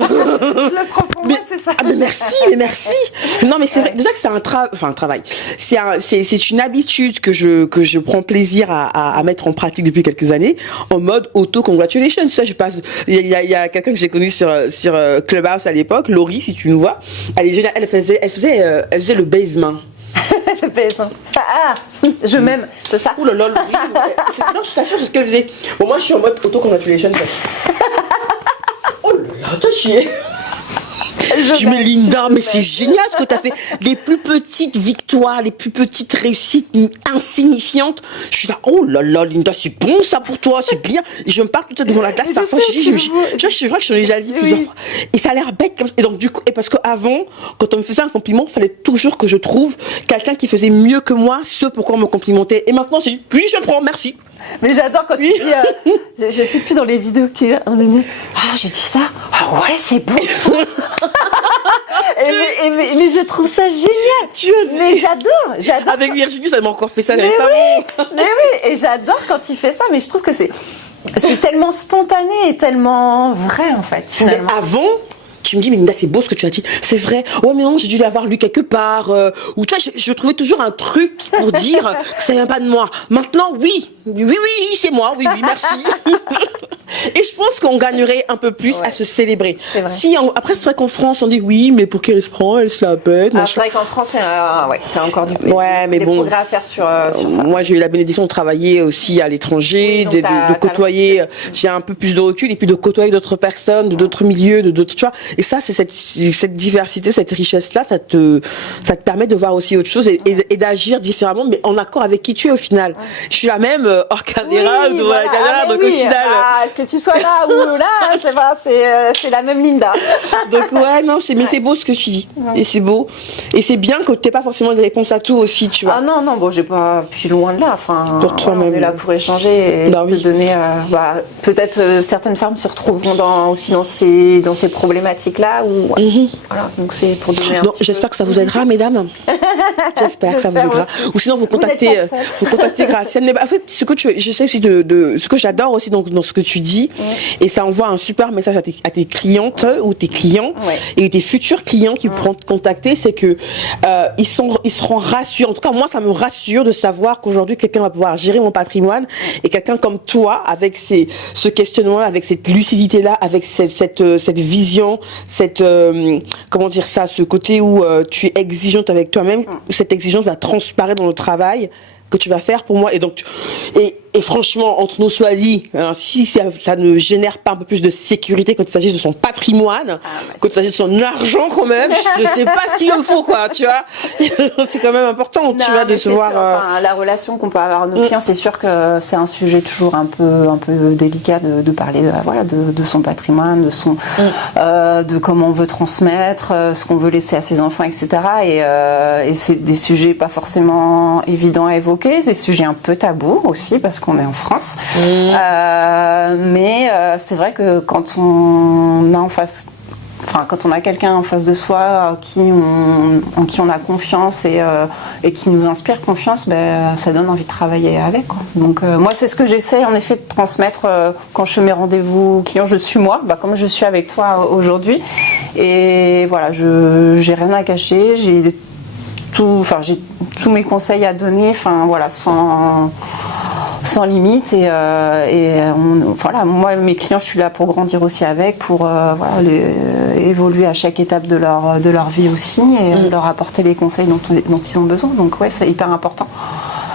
Je le prends pour moi, c'est ça. Ah, mais merci. Non, mais c'est vrai. Déjà que c'est un travail. C'est une habitude que je prends plaisir à mettre en pratique depuis quelques années, en mode auto-congratulation. Ça, je passe. Il y a quelqu'un que j'ai connu sur Clubhouse à l'époque, Laurie, si tu nous vois. Elle est géniale. Elle faisait le basement. Le basement. Je m'aime, c'est ça. Ouh là là, Laurie. Non, je t'assure, c'est ce qu'elle faisait. Bon, moi, je suis en mode auto-congratulation. Oh là là, t'as chier. Je mets Linda, mais c'est génial ce que tu as fait. Les plus petites victoires, les plus petites réussites insignifiantes. Je suis là, oh là là, Linda, c'est bon ça pour toi, c'est bien. Et je me parle tout devant la glace parfois. Tu vois, c'est vrai que je l'ai déjà dit plusieurs fois. Et ça a l'air bête comme ça. Et donc, du coup, et parce qu'avant, quand on me faisait un compliment, il fallait toujours que je trouve quelqu'un qui faisait mieux que moi ce pourquoi on me complimentait. Et maintenant, c'est puis je prends, merci. Mais j'adore quand tu dis, je sais plus dans les vidéos que tu as donné. Ah, j'ai dit ça. Ah ouais, c'est beau. mais je trouve ça génial. Mais j'adore. Avec Virginie, ça m'a encore fait ça mais récemment. Oui, et j'adore quand il fait ça. Mais je trouve que c'est tellement spontané et tellement vrai en fait. Finalement. Mais avant. Tu me dis, mais Linda, c'est beau ce que tu as dit. C'est vrai. Ouais, mais non, j'ai dû l'avoir lu quelque part. Ou tu vois, je trouvais toujours un truc pour dire que ça vient pas de moi. Maintenant, oui, c'est moi. Oui, merci. Et je pense qu'on gagnerait un peu plus à se célébrer. Après, c'est vrai qu'en France, on dit oui, mais pour qu'elle se prend, elle se la pète. C'est vrai qu'en France, c'est encore des progrès à faire sur ça. Moi, j'ai eu la bénédiction de travailler aussi à l'étranger, de côtoyer. J'ai un peu plus de recul et puis de côtoyer d'autres personnes, d'autres milieux, d'autres, tu vois. Et ça, c'est cette diversité, cette richesse-là, ça te permet de voir aussi autre chose et d'agir différemment, mais en accord avec qui tu es au final. Je suis la même hors caméra, devant la caméra, donc au final. Que tu sois là ou là, c'est la même Linda. Donc ouais, non, mais c'est beau ce que tu dis. Et c'est beau. Et c'est bien que tu n'aies pas forcément des réponses à tout aussi, tu vois. Ah non, bon, j'ai pas, puis loin de là. Enfin, pour toi-même. On est là pour échanger et te donner. Peut-être certaines femmes se retrouveront aussi dans ces problématiques là voilà, donc c'est pour donner j'espère que ça vous aidera, mesdames. J'espère que ça vous aidera. Ou sinon vous contactez Graciane. Mais en fait, j'essaie aussi ce que j'adore aussi dans ce que tu dis, et ça envoie un super message à tes clientes ou tes clients et tes futurs clients qui pourront te contacter, c'est que ils seront rassurés. En tout cas, moi, ça me rassure de savoir qu'aujourd'hui quelqu'un va pouvoir gérer mon patrimoine et quelqu'un comme toi, avec ce questionnement, avec cette lucidité là, avec cette vision, comment dire ça, ce côté où tu es exigeante avec toi-même, cette exigence va transparaître dans le travail que tu vas faire pour moi. Et donc et franchement, entre nous soit dit, si ça ne génère pas un peu plus de sécurité quand il s'agit de son patrimoine, quand il s'agit de son argent quand même, je sais pas ce qu'il me faut, quoi, tu vois. C'est quand même important, tu vois, de se voir. La relation qu'on peut avoir avec nos clients, c'est sûr que c'est un sujet toujours un peu délicat de parler de son patrimoine, de comment on veut transmettre, ce qu'on veut laisser à ses enfants, etc. Et c'est des sujets pas forcément évidents à évoquer, c'est des sujets un peu tabous aussi, parce qu'on est en France. Mais c'est vrai que quand on a quelqu'un en face de soi en qui on a confiance et qui nous inspire confiance, ça donne envie de travailler avec, quoi. Donc moi, c'est ce que j'essaie en effet de transmettre quand je fais mes rendez-vous clients. Je suis moi, comme je suis avec toi aujourd'hui. Et voilà, j'ai rien à cacher, j'ai tous mes conseils à donner, sans limite, moi mes clients, je suis là pour grandir aussi avec, pour évoluer à chaque étape de leur vie aussi, et leur apporter les conseils dont ils ont besoin. Donc c'est hyper important.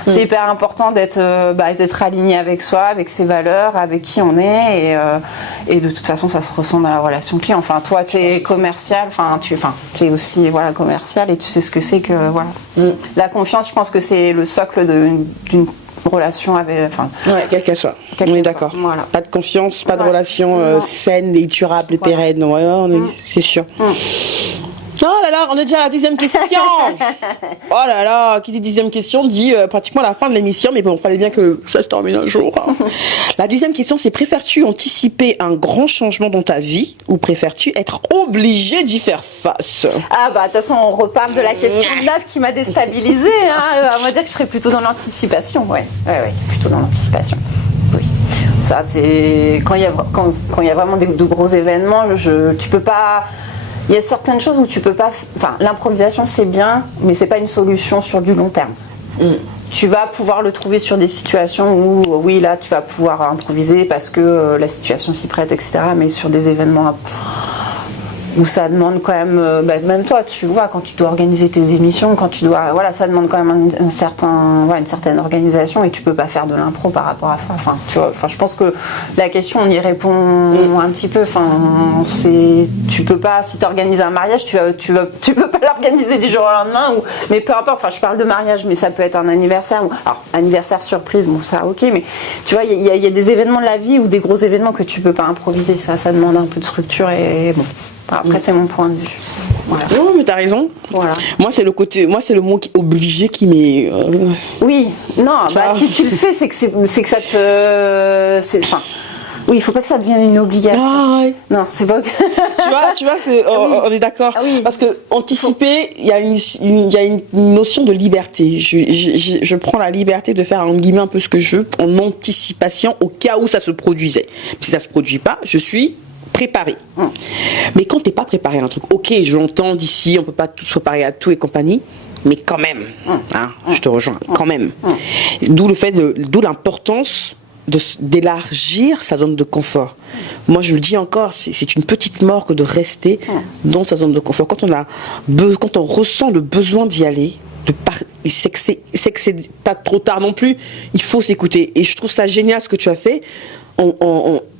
C'est hyper important d'être aligné avec soi, avec ses valeurs, avec qui on est, et de toute façon ça se ressent dans la relation client. Enfin, toi tu es commercial, tu es aussi commercial, et tu sais ce que c'est que la confiance. Je pense que c'est le socle d'une relation avec, enfin, Ouais, quelle qu'elle soit. Quelle On est qu'elle d'accord. soit, voilà. Pas de confiance, pas de Ouais. relation Non. saine et durable et Voilà. pérenne. Ouais, c'est sûr. Oh là là, on est déjà à la 10e question. Oh là là, qui dit 10e question dit pratiquement la fin de l'émission, mais bon, fallait bien que ça se termine un jour. Hein. La 10e question, c'est préfères-tu anticiper un grand changement dans ta vie ou préfères-tu être obligé d'y faire face? Ah bah de toute façon on reparle de la question de Nav qui m'a déstabilisée. Hein. On va dire que je serais plutôt dans l'anticipation. Ouais, plutôt dans l'anticipation. Oui. Ça c'est quand il y a vraiment de gros événements, tu peux pas. Il y a certaines choses où tu peux pas. Enfin, l'improvisation c'est bien, mais c'est pas une solution sur du long terme. Tu vas pouvoir le trouver sur des situations où, oui, là, tu vas pouvoir improviser parce que la situation s'y prête, etc. Mais sur des événements où ça demande quand même, même toi, tu vois, quand tu dois organiser tes émissions, voilà, ça demande quand même une certaine organisation et tu peux pas faire de l'impro par rapport à ça. Enfin, tu vois, je pense que la question, on y répond un petit peu. Enfin, tu peux pas, si tu organises un mariage, tu peux pas l'organiser du jour au lendemain. Mais peu importe. Enfin, je parle de mariage, mais ça peut être un anniversaire. Alors, anniversaire surprise, bon, ça, ok. Mais tu vois, il y a des événements de la vie ou des gros événements que tu peux pas improviser. Ça demande un peu de structure et bon. Après, c'est mon point de vue. Voilà. Non, mais t'as raison. Voilà. Moi, c'est le mot obligé qui m'est. Oui, non, si tu le fais, c'est que ça te. Enfin. Oui, il faut pas que ça devienne une obligation. Ah, ouais. Non, c'est pas. tu vois, on est d'accord. Ah oui. Parce que anticiper, il y a une notion de liberté. Je prends la liberté de faire en guillemets un peu ce que je veux en anticipation au cas où ça se produisait. Si ça se produit pas, je suis préparé. Mais quand t'es pas préparé à un truc, ok, je l'entends d'ici, on peut pas tout se préparer à tout et compagnie, mais quand même, je te rejoins, quand même. D'où l'importance d'élargir sa zone de confort. Moi, je le dis encore, c'est une petite mort que de rester dans sa zone de confort. Quand on ressent le besoin d'y aller, c'est que c'est pas trop tard non plus. Il faut s'écouter. Et je trouve ça génial ce que tu as fait en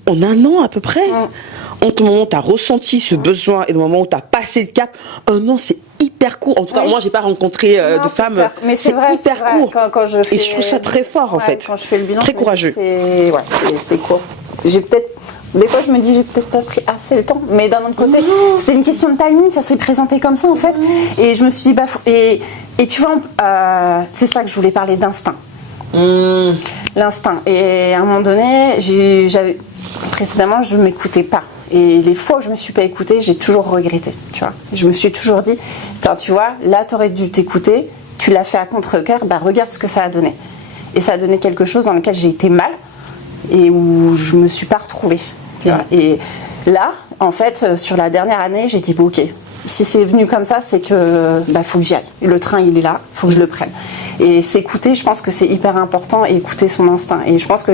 un an à peu près. Entre le moment où tu as ressenti ce besoin et le moment où tu as passé le cap, un an c'est hyper court. En tout cas, moi j'ai pas rencontré de femmes. Mais c'est vrai, hyper court. Et je trouve ça très fort en fait. Quand je fais le bilan, très courageux. C'est court. Des fois, je me dis, j'ai peut-être pas pris assez le temps. Mais d'un autre côté, c'était une question de timing. Ça s'est présenté comme ça, en fait. Et je me suis dit, et tu vois, c'est ça que je voulais parler d'instinct. L'instinct. Et à un moment donné, précédemment, je ne m'écoutais pas. Et les fois où je ne me suis pas écoutée, j'ai toujours regretté. Tu vois. Je me suis toujours dit, tu vois, là, tu aurais dû t'écouter. Tu l'as fait à contre-cœur. Regarde ce que ça a donné. Et ça a donné quelque chose dans lequel j'ai été mal et où je ne me suis pas retrouvée. Tu vois. Et là, en fait, sur la dernière année, j'ai dit, ok, si c'est venu comme ça, c'est que faut que j'y aille. Le train, il est là, il faut que je le prenne. Et s'écouter, je pense que c'est hyper important, et écouter son instinct. Et je pense que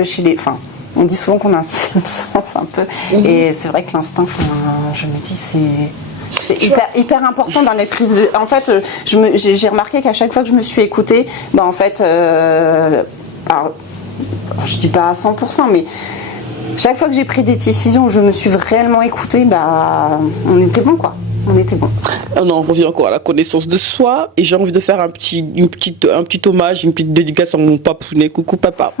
on dit souvent qu'on a un sixième sens un peu. Et c'est vrai que l'instinct, je me dis, c'est hyper important dans les prises de... En fait, j'ai remarqué qu'à chaque fois que je me suis écoutée, en fait, alors, je dis pas à 100%, mais chaque fois que j'ai pris des décisions où je me suis réellement écoutée, on était bon, quoi. On était bon. On en revient encore à la connaissance de soi, et j'ai envie de faire un petit hommage, une petite dédicace à mon papounet, coucou papa,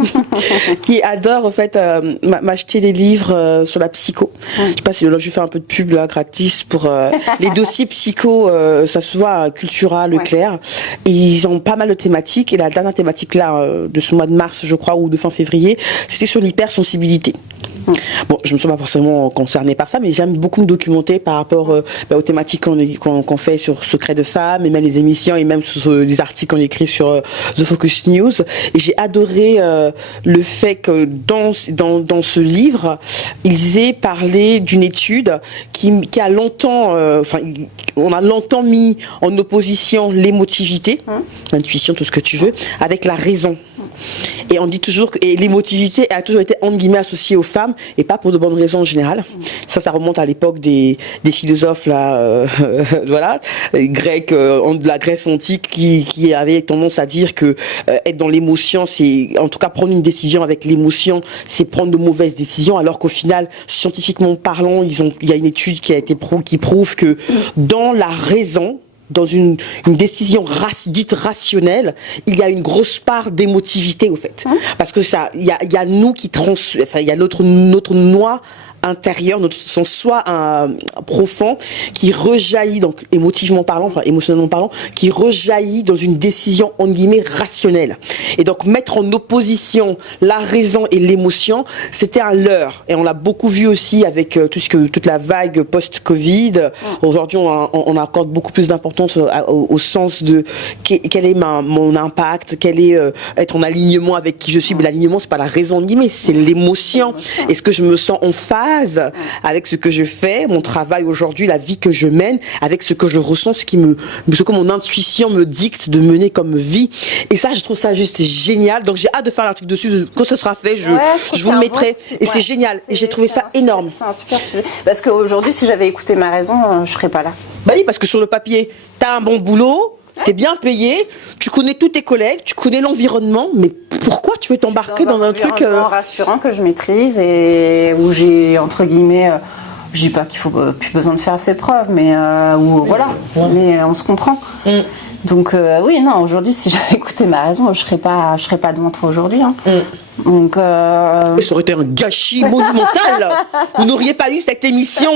qui adore en fait m'acheter des livres sur la psycho. Je sais pas si là je fais un peu de pub là gratis pour les dossiers psycho, ça se voit à Cultura, Leclerc, et ils ont pas mal de thématiques, et la dernière thématique là de ce mois de mars je crois, ou de fin février, c'était sur l'hypersensibilité. Bon, je ne me sens pas forcément concernée par ça, mais j'aime beaucoup me documenter par rapport aux thématiques qu'on fait sur Secret de Femmes, et même les émissions, et même sur les articles qu'on écrit sur The Focus News. Et j'ai adoré le fait que dans ce livre, ils aient parlé d'une étude qui a longtemps, on a longtemps mis en opposition l'émotivité, l'intuition, tout ce que tu veux, avec la raison. Et on dit toujours que l'émotivité a toujours été entre guillemets associée aux femmes, et pas pour de bonnes raisons en général. Ça remonte à l'époque des philosophes là, voilà, grecs, de la Grèce antique, qui avaient tendance à dire que être dans l'émotion, c'est, en tout cas prendre une décision avec l'émotion, c'est prendre de mauvaises décisions, alors qu'au final, scientifiquement parlant, il y a une étude qui prouve que dans la raison, dans une décision dite rationnelle, il y a une grosse part d'émotivité au fait, parce que ça, il y a nous qui il y a notre moi intérieur, son soi profond qui rejaillit, donc émotivement parlant, enfin émotionnellement parlant, qui rejaillit dans une décision en guillemets rationnelle. Et donc mettre en opposition la raison et l'émotion, c'était un leurre. Et on l'a beaucoup vu aussi avec toute la vague post-Covid. Aujourd'hui, on accorde beaucoup plus d'importance au sens de quel est mon impact, quel est être en alignement avec qui je suis. Mais l'alignement, c'est pas la raison en guillemets, c'est l'émotion. Est-ce que je me sens en phase avec ce que je fais, mon travail aujourd'hui, la vie que je mène, avec ce que je ressens, ce que mon intuition me dicte de mener comme vie. Et ça, je trouve ça juste génial. Donc j'ai hâte de faire l'article dessus. Quand ce sera fait, je vous le mettrai. Et c'est génial. Et j'ai trouvé ça énorme. C'est un super sujet. Parce qu'aujourd'hui, si j'avais écouté ma raison, je serais pas là. Bah oui, parce que sur le papier, t'as un bon boulot. T'es bien payé, tu connais tous tes collègues, tu connais l'environnement, mais pourquoi tu veux t'embarquer dans un truc rassurant que je maîtrise et où j'ai entre guillemets, je dis pas qu'il faut plus besoin de faire ses preuves, mais voilà, mais on se comprend. Donc oui, non, aujourd'hui, si j'avais écouté ma raison, je serais pas devant toi aujourd'hui. Hein. Donc ça aurait été un gâchis monumental. Vous n'auriez pas eu cette émission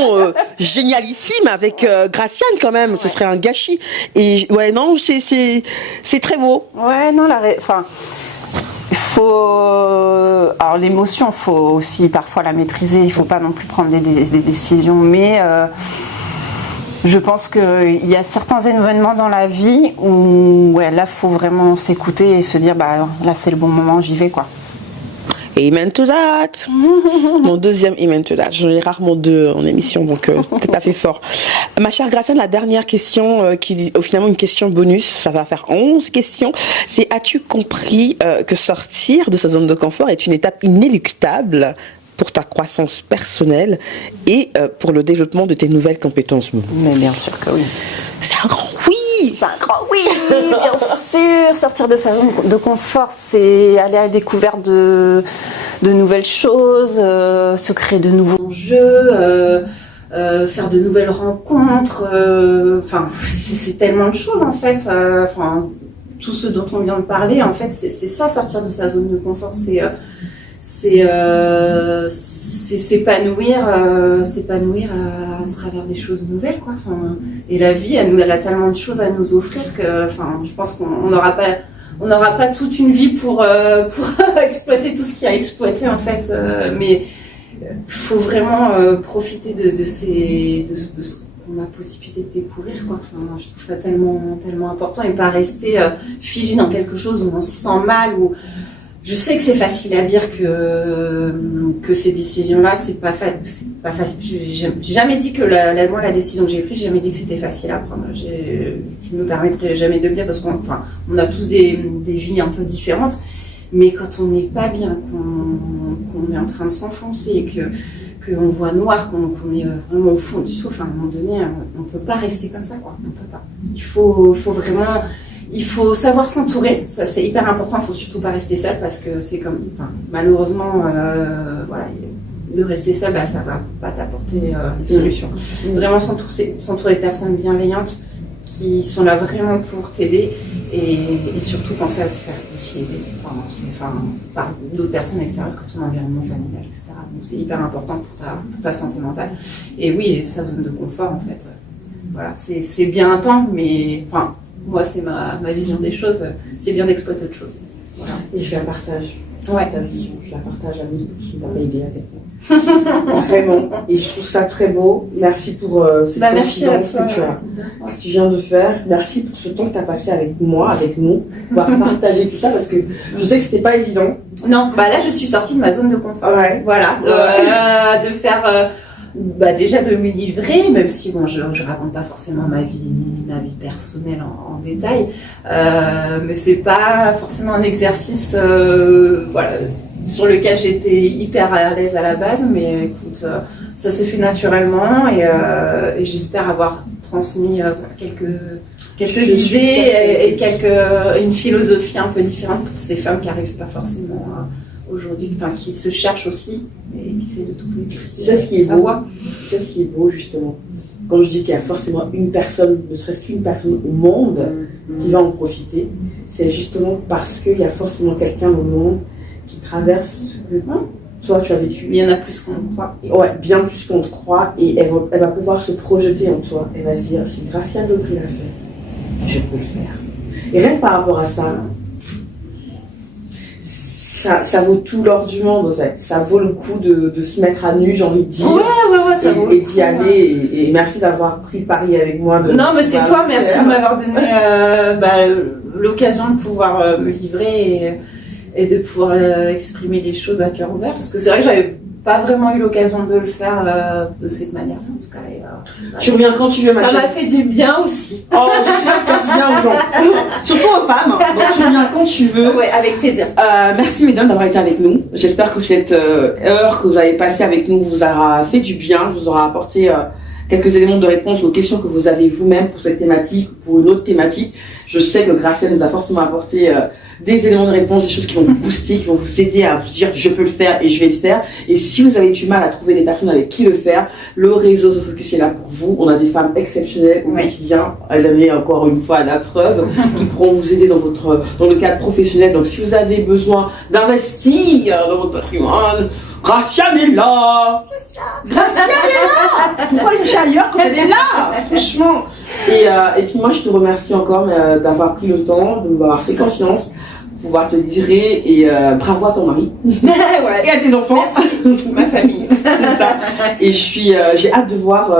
génialissime avec Graciane quand même. Ce serait un gâchis. Et ouais, non, c'est très beau. Ouais, non, il faut. Alors l'émotion, il faut aussi parfois la maîtriser. Il faut pas non plus prendre des décisions, mais. Je pense qu'il y a certains événements dans la vie où là, faut vraiment s'écouter et se dire, bah là, c'est le bon moment, j'y vais, quoi. Amen to that. Mon deuxième amen to that. J'en ai rarement deux en émission, donc tout à fait fort. Ma chère Graciane, la dernière question, qui est finalement une question bonus, ça va faire 11 questions, c'est: as-tu compris que sortir de sa zone de confort est une étape inéluctable pour ta croissance personnelle et pour le développement de tes nouvelles compétences? Mais bien sûr que oui. C'est un grand oui. C'est un grand oui, bien sûr. Sortir de sa zone de confort, c'est aller à la découverte de nouvelles choses, se créer de nouveaux jeux, faire de nouvelles rencontres. Enfin, c'est tellement de choses en fait. Enfin, tout ce dont on vient de parler, en fait, c'est ça, sortir de sa zone de confort. C'est s'épanouir à travers des choses nouvelles, quoi. Enfin, et la vie, elle a tellement de choses à nous offrir que, enfin, je pense qu'on n'aura pas toute une vie pour exploiter tout ce qu'il y a à exploiter, en fait. Mais faut vraiment profiter de ce qu'on a possibilité de découvrir, quoi. Enfin, je trouve ça tellement important et pas rester figé dans quelque chose où on se sent mal ou. Je sais que c'est facile à dire que ces décisions-là, c'est pas facile. J'ai jamais dit que moi, la décision que j'ai prise, j'ai jamais dit que c'était facile à prendre. Je me permettrai jamais de le dire parce qu'on a tous des vies un peu différentes. Mais quand on n'est pas bien, qu'on est en train de s'enfoncer et qu'on voit noir, qu'on est vraiment au fond du souffle, à un moment donné, on peut pas rester comme ça, quoi. On peut pas. Il faut savoir s'entourer, ça c'est hyper important, il faut surtout pas rester seul parce que c'est comme, malheureusement, de rester seul, ça va pas t'apporter des solutions. Vraiment s'entourer de personnes bienveillantes qui sont là vraiment pour t'aider et surtout penser à se faire aussi aider par d'autres personnes extérieures que ton environnement familial, etc. Donc c'est hyper important pour ta santé mentale. Et oui, sa zone de confort en fait, voilà, c'est bien un temps, mais moi, c'est ma vision des choses. C'est bien d'exploiter autre chose. Voilà. Et je la partage. Ouais. Ta vision, je la partage à lui qui m'a aidé avec moi. Vraiment. Et je trouve ça très beau. Merci pour cette confidence que tu viens de faire. Merci pour ce temps que tu as passé avec moi, avec nous, pour partager tout ça parce que je sais que c'était pas évident. Non, là, je suis sortie de ma zone de confort. Ouais. Voilà. De faire. Déjà de me livrer, même si je raconte pas forcément ma vie personnelle en détail, mais c'est pas forcément un exercice sur lequel j'étais hyper à l'aise à la base, mais écoute, ça s'est fait naturellement et j'espère avoir transmis quelques idées et une philosophie un peu différente pour ces femmes qui n'arrivent pas forcément aujourd'hui, qui se cherchent aussi et qui essaient de trouver. C'est ce qui est beau. C'est ce qui est beau justement. quand je dis qu'il y a forcément une personne, ne serait-ce qu'une personne au monde qui va en profiter, c'est justement parce qu'il y a forcément quelqu'un au monde qui traverse ce que toi tu as vécu. Il y en a plus qu'on le croit. Ouais, bien plus qu'on te croit, et elle va pouvoir se projeter en toi. Elle va se dire, si Graciane Debré l'a fait, je peux le faire. Et rien que par rapport à ça, ça vaut tout l'or du monde, en fait. Ça vaut le coup de se mettre à nu, j'ai envie de dire. Ouais, ça vaut le Et coup, d'y aller. Et merci d'avoir pris le pari avec moi. Non, mais c'est toi, merci de m'avoir donné l'occasion de pouvoir me livrer et de pouvoir exprimer les choses à cœur ouvert. Parce que c'est vrai que j'avais pas vraiment eu l'occasion de le faire de cette manière, en tout cas. Tu reviens quand tu veux, ma Ça chérie. m'a fait du bien aussi. Oh, je suis là pour faire du bien aux gens. Surtout aux femmes. Donc tu reviens quand tu veux. Ouais, avec plaisir. Merci mesdames d'avoir été avec nous. J'espère que cette heure que vous avez passée avec nous vous aura fait du bien, vous aura apporté quelques éléments de réponse aux questions que vous avez vous-même pour cette thématique, pour une autre thématique. Je sais que Graciane nous a forcément apporté des éléments de réponse, des choses qui vont vous booster, qui vont vous aider à vous dire je peux le faire et je vais le faire. Et si vous avez du mal à trouver des personnes avec qui le faire, le réseau The Focus est là pour vous. On a des femmes exceptionnelles au quotidien, elles en est encore une fois à la preuve, qui pourront vous aider dans le cadre professionnel. Donc si vous avez besoin d'investir dans votre patrimoine, Graciane est là. Graciane est là. Pourquoi aller chercher ailleurs quand elle est là? Franchement. Et puis moi je te remercie encore d'avoir pris le temps, de m'avoir fait confiance, de pouvoir te livrer, et bravo à ton mari et à tes enfants. Merci, ma famille. C'est ça. Et j'ai hâte de voir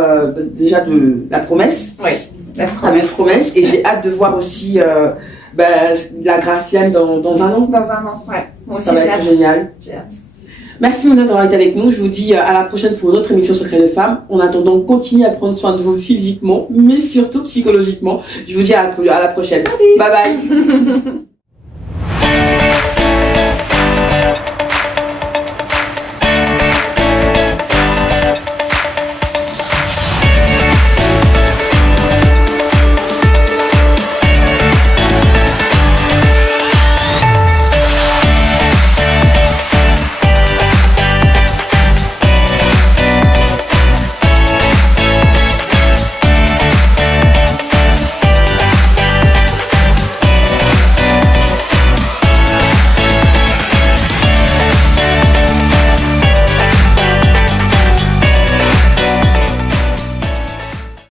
déjà de la promesse. Oui, la promesse. Et j'ai hâte de voir aussi la Graciane dans un an. Dans un an, ouais. Moi aussi, ça va être génial. J'ai hâte. Merci Mona d'avoir été avec nous. Je vous dis à la prochaine pour une autre émission Secret de Femmes. En attendant, continuez à prendre soin de vous physiquement, mais surtout psychologiquement. Je vous dis à la prochaine. Bye bye.